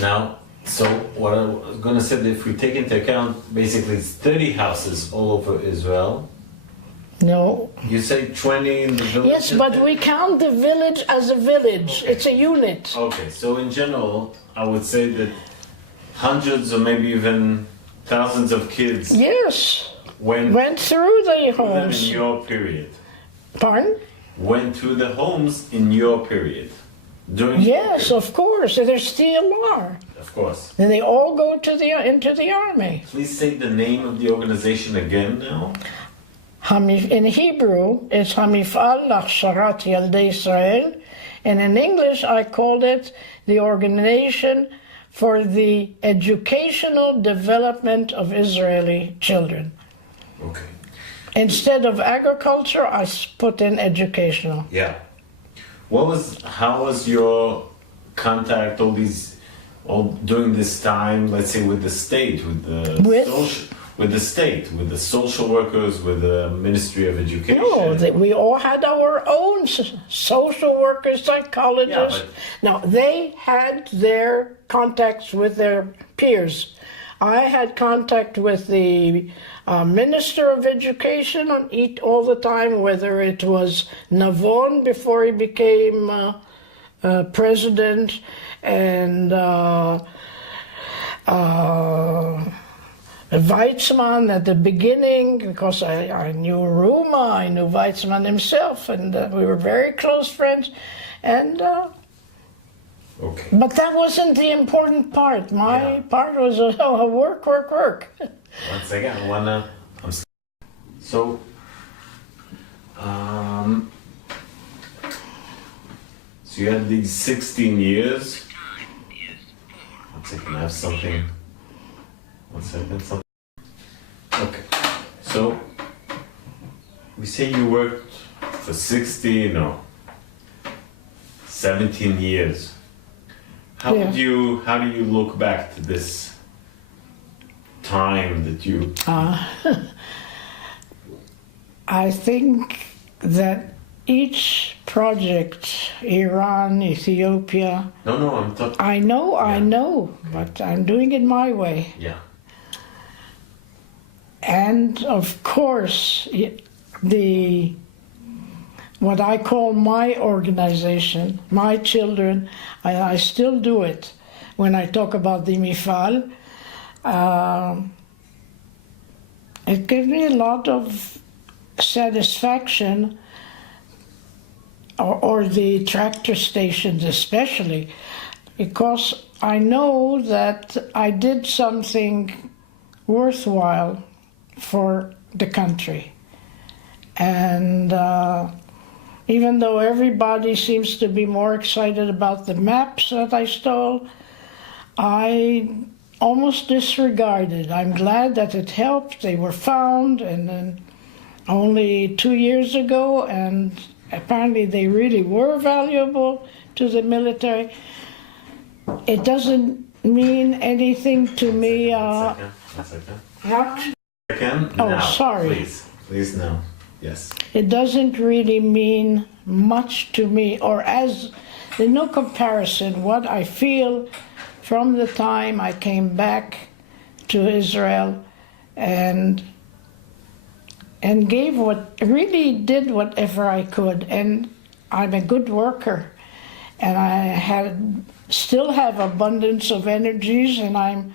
Now, so what I was going to say, that if we take into account, basically it's 30 houses all over Israel. No. You say 20 in the village? Yes, but we count the village as a village. Okay. It's a unit. Okay, so in general, I would say that hundreds or maybe even thousands of kids went through the homes. In your period. Pardon? Went through the homes in your period. Yes, of course. There still are. Of course. And they all go into the army. Please say the name of the organization again now. In Hebrew, it's Hamifal Lachsharat Yaldei Israel, and in English I called it the Organization for the Educational Development of Israeli Children. Okay. Instead of agriculture, I put in educational. Yeah. How was your contact during this time, let's say, with the state, with the social workers, with the Ministry of Education? No, we all had our own social workers, psychologists. Yeah, now, they had their contacts with their peers. I had contact with the Minister of Education all the time, whether it was Navon before he became president, and Weizmann at the beginning, because I knew Ruma, I knew Weizmann himself, and we were very close friends. And okay. But that wasn't the important part. My part was work. One second, so you had these 16 years. One second, I have something. One second, okay. So we say you worked for 17 years. How do you look back to this time that you... I think that each project, Iran, Ethiopia... No, I'm talking... I know, but I'm doing it my way. Yeah. And of course, what I call my organization, my children, I still do it. when I talk about the mifal. It gives me a lot of satisfaction, or the tractor stations especially, because I know that I did something worthwhile for the country. And even though everybody seems to be more excited about the maps that I stole, I almost disregarded. I'm glad that it helped. They were found, and then only 2 years ago, and apparently they really were valuable to the military. It doesn't mean anything to me. One second. What? Second. Oh, Now, sorry. Please now. Yes. It doesn't really mean much to me, or there's no comparison what I feel from the time I came back to Israel and really did whatever I could. And I'm a good worker, and I still have abundance of energies, and I'm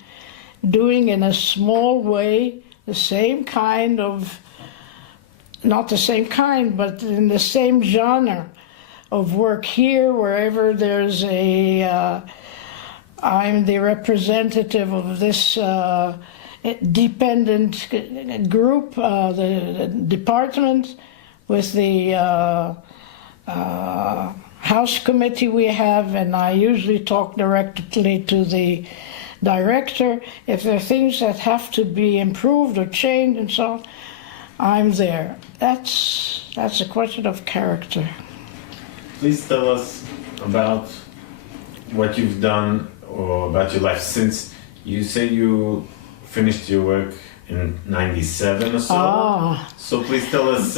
doing in a small way the same kind of, not the same kind, but in the same genre of work here, wherever there's I'm the representative of this dependent group, the department, with the House committee we have, and I usually talk directly to the director. If there are things that have to be improved or changed and so on, I'm there. That's a question of character. Please tell us about what you've done or about your life since you say you finished your work in 97 or so. So please tell us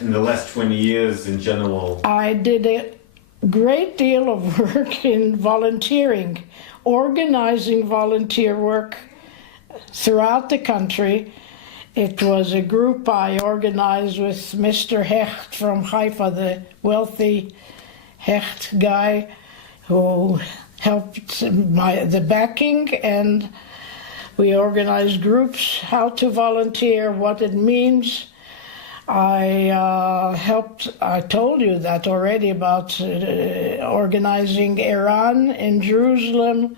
in the last 20 years in general. I did a great deal of work in volunteering, organizing volunteer work throughout the country. It was a group I organized with Mr. Hecht from Haifa, the wealthy Hecht guy who helped the backing, and we organized groups, how to volunteer, what it means. I told you that already about organizing Iran in Jerusalem,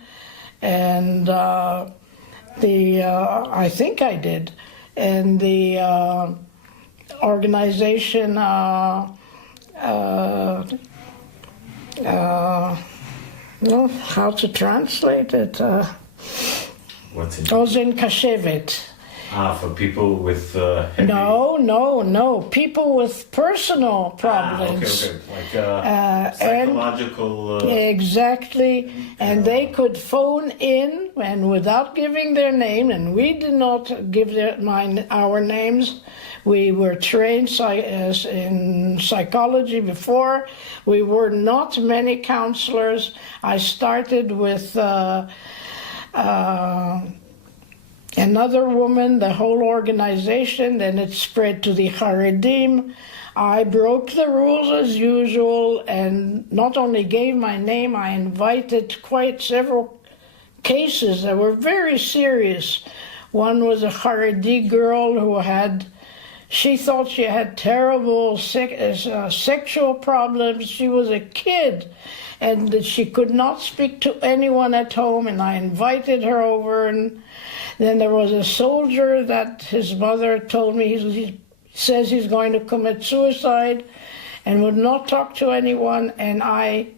and I think I did. And the organization, how to translate it? What's it? Ozen Kashevet. For people with heavy... No, people with personal problems. Okay. Like psychological... Exactly, and they could phone in, and without giving their name, and we did not give our names. We were trained in psychology before. We were not many counselors. I started with another woman, the whole organization, then it spread to the Haredim. I broke the rules as usual, and not only gave my name, I invited quite several cases that were very serious. One was a Haredi girl who she thought she had terrible sexual problems. She was a kid, and that she could not speak to anyone at home, and I invited her over. And then there was a soldier that his mother told me he says he's going to commit suicide and would not talk to anyone, and I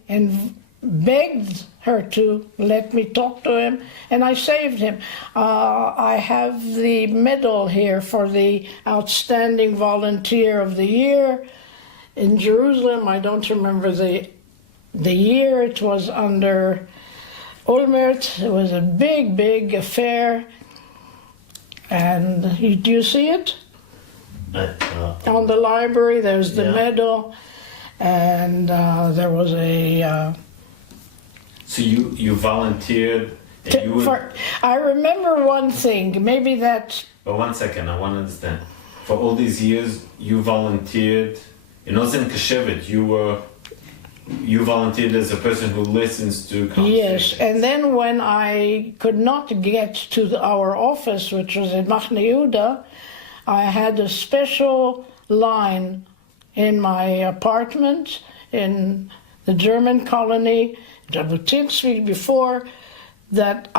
begged her to let me talk to him, and I saved him. I have the medal here for the Outstanding Volunteer of the Year in Jerusalem. I don't remember the year. It was under Olmert. It was a big affair. And do you see it? On the library, there's the medal, and there was a... So you volunteered, and I remember one thing, maybe that... But 1 second, I want to understand. For all these years, you volunteered in Ozen Kashevet. You were you volunteered as a person who listens to conversations. Yes, and then when I could not get to our office, which was in Machne Yehuda, I had a special line in my apartment in the German colony, Jabotinsky, before that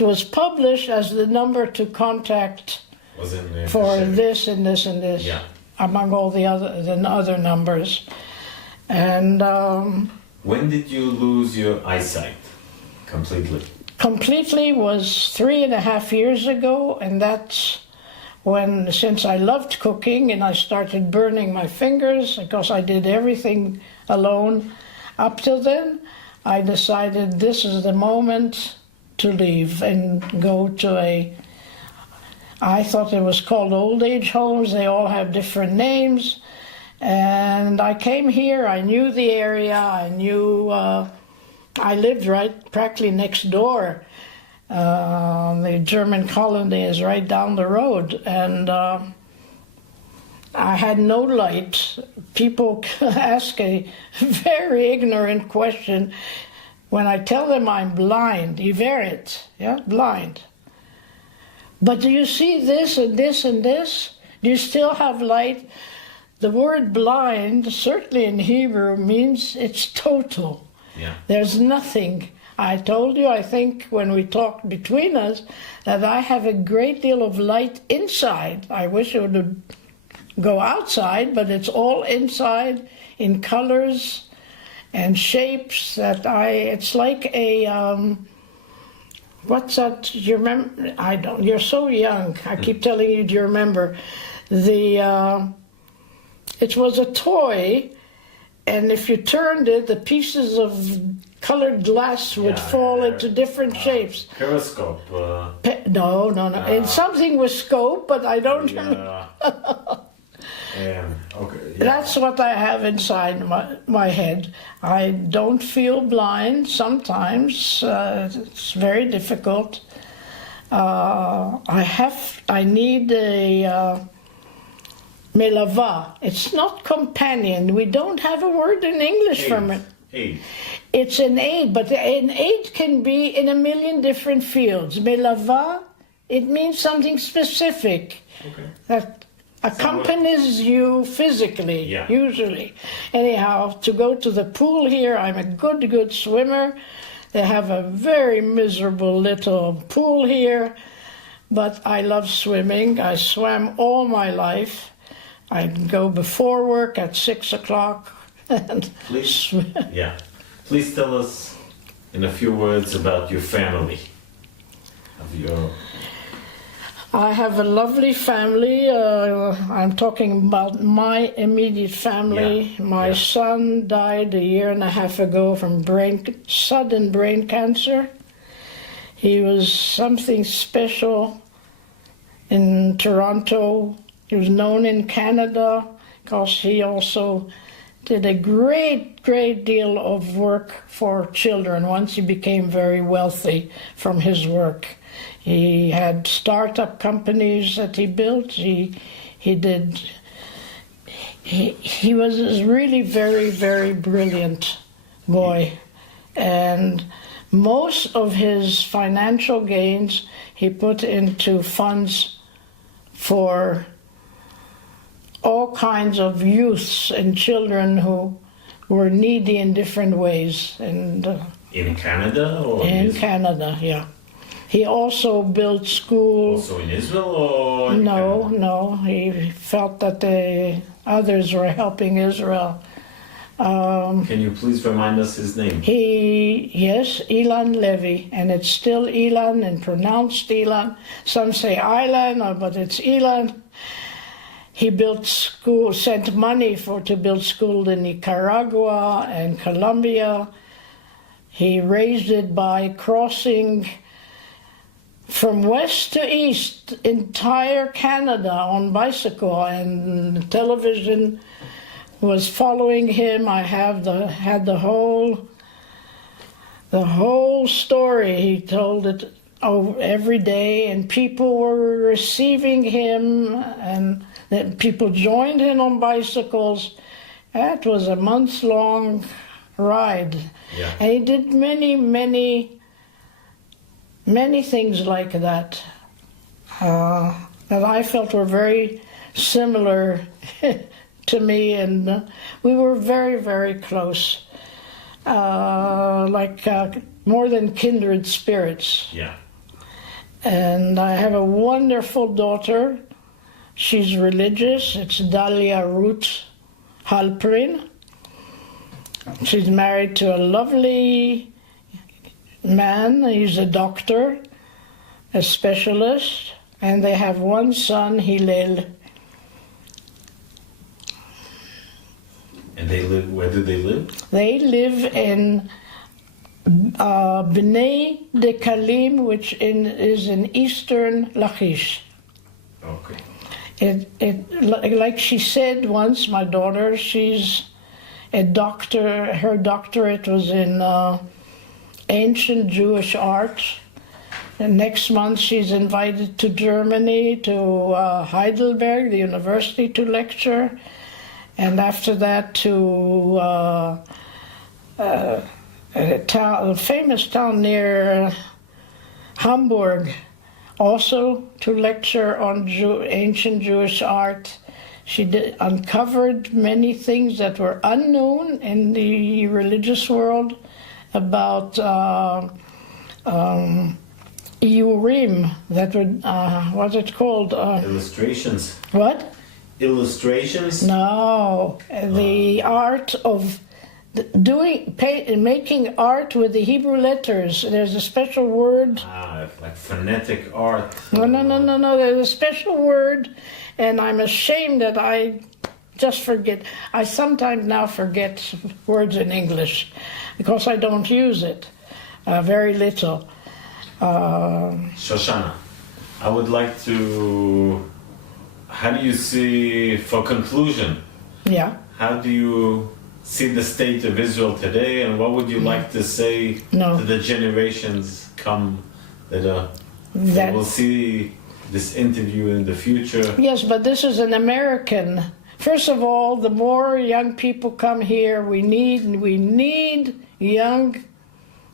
was published as the number to contact Was in there for sure. this and this and this, Yeah. among all the other numbers. And When did you lose your eyesight completely? completely was 3.5 years ago, and that's when, since I loved cooking and I started burning my fingers because I did everything alone up till then, I decided this is the moment to leave and go to I thought it was called old age homes. They all have different names. And I came here, I knew the area, I knew, I lived right practically next door. The German colony is right down the road, and I had no light. People ask a very ignorant question when I tell them I'm blind, Iveret, yeah, blind. But do you see this and this and this? Do you still have light? The word blind, certainly in Hebrew, means it's total. Yeah. There's nothing. I told you, I think, when we talked between us, that I have a great deal of light inside. I wish it would go outside, but it's all inside in colors and shapes that it's like a, what's that, you remember? I don't, you're so young. I keep telling you, do you remember? It was a toy, and if you turned it, the pieces of colored glass would fall into different shapes. Periscope. No. It's something with scope, but I don't remember. Okay. Yeah. That's what I have inside my head. I don't feel blind sometimes. It's very difficult. I need a melava. It's not companion. We don't have a word in English for it. Aid. It's an aid, but an aid can be in a million different fields. Melava, it means something specific that accompanies you physically, usually. Anyhow, to go to the pool here, I'm a good swimmer. They have a very miserable little pool here, but I love swimming. I swam all my life. I'd go before work at 6 o'clock and swim. Yeah. Please tell us in a few words about your family. I have a lovely family. I'm talking about my immediate family. My son died 1.5 years ago from sudden brain cancer. He was something special in Toronto. He was known in Canada because he also did a great deal of work for children once he became very wealthy from his work. He had startup companies that he built. He was a really very brilliant boy. And most of his financial gains he put into funds for all kinds of youths and children who were needy in different ways. And in Canada? Or in Canada, yeah. He also built schools. Also in Israel or in Canada? No. He felt that the others were helping Israel. Can you please remind us his name? Yes, Shoshana Levy, and it's still Eitan and pronounced Eitan. Some say Eytan, but it's Eitan. He built school, sent money to build school in Nicaragua and Colombia. He raised it by crossing from west to east, entire Canada on bicycle, and television was following him. I had the whole story. He told it every day, and people were receiving him, and then people joined him on bicycles, That was a months-long ride. Yeah. And he did many things like that that I felt were very similar to me, and we were very close, more than kindred spirits. Yeah. And I have a wonderful daughter. She's religious. It's Dalia Ruth Halprin. She's married to a lovely man. He's a doctor, a specialist, and they have one son, Hillel. And they live, where do they live? They live in Bnei Dekalim, which is in eastern Lachish. Okay. Like she said once, my daughter, she's a doctor. Her doctorate was in ancient Jewish art. And next month she's invited to Germany, to Heidelberg, the university, to lecture. And after that to a famous town near Hamburg, also to lecture on ancient Jewish art. She uncovered many things that were unknown in the religious world about Iurim, that would, what's it called? Illustrations. What? Illustrations? No, the art of making art with the Hebrew letters. There's a special word. Like phonetic art. No. There's a special word, and I'm ashamed that I just forget. I sometimes now forget words in English because I don't use it. Very little. Shoshana, I would like to... How do you see, for conclusion, Yeah. how do you see the state of Israel today, and what would you like to say to the generations come that will see this interview in the future? Yes, but this is an American. First of all, the more young people come here, we need young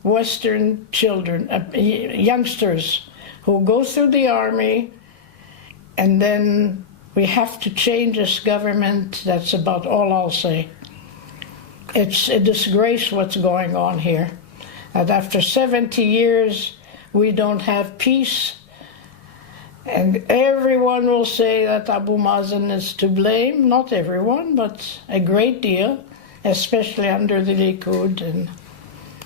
Western children, youngsters who go through the army, and then we have to change this government. That's about all I'll say. It's a disgrace what's going on here. That after 70 years, we don't have peace. And everyone will say that Abu Mazen is to blame. Not everyone, but a great deal, especially under the Likud. And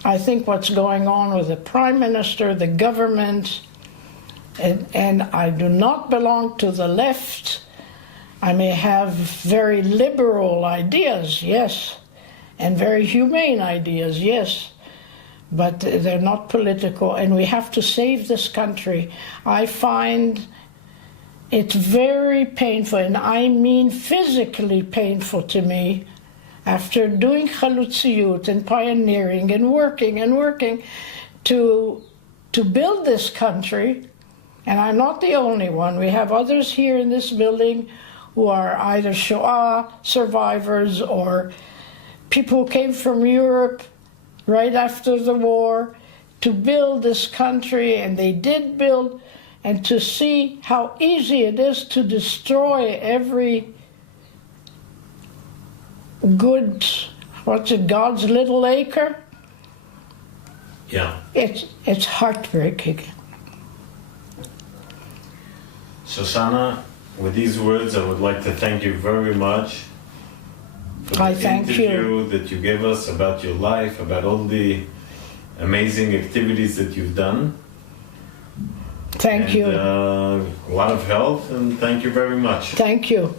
I think what's going on with the Prime Minister, the government, and I do not belong to the left. I may have very liberal ideas, yes, and very humane ideas, yes, but they're not political, and we have to save this country. I find it very painful, and I mean physically painful to me, after doing chalutziyut and pioneering and working to build this country. And I'm not the only one. We have others here in this building who are either Shoah survivors or people who came from Europe right after the war to build this country, and they did build, and to see how easy it is to destroy every good, God's little acre? Yeah. It's heartbreaking. Shoshana, with these words, I would like to thank you very much for the interview that you gave us about your life, about all the amazing activities that you've done. Thank you. A lot of health, and thank you very much. Thank you.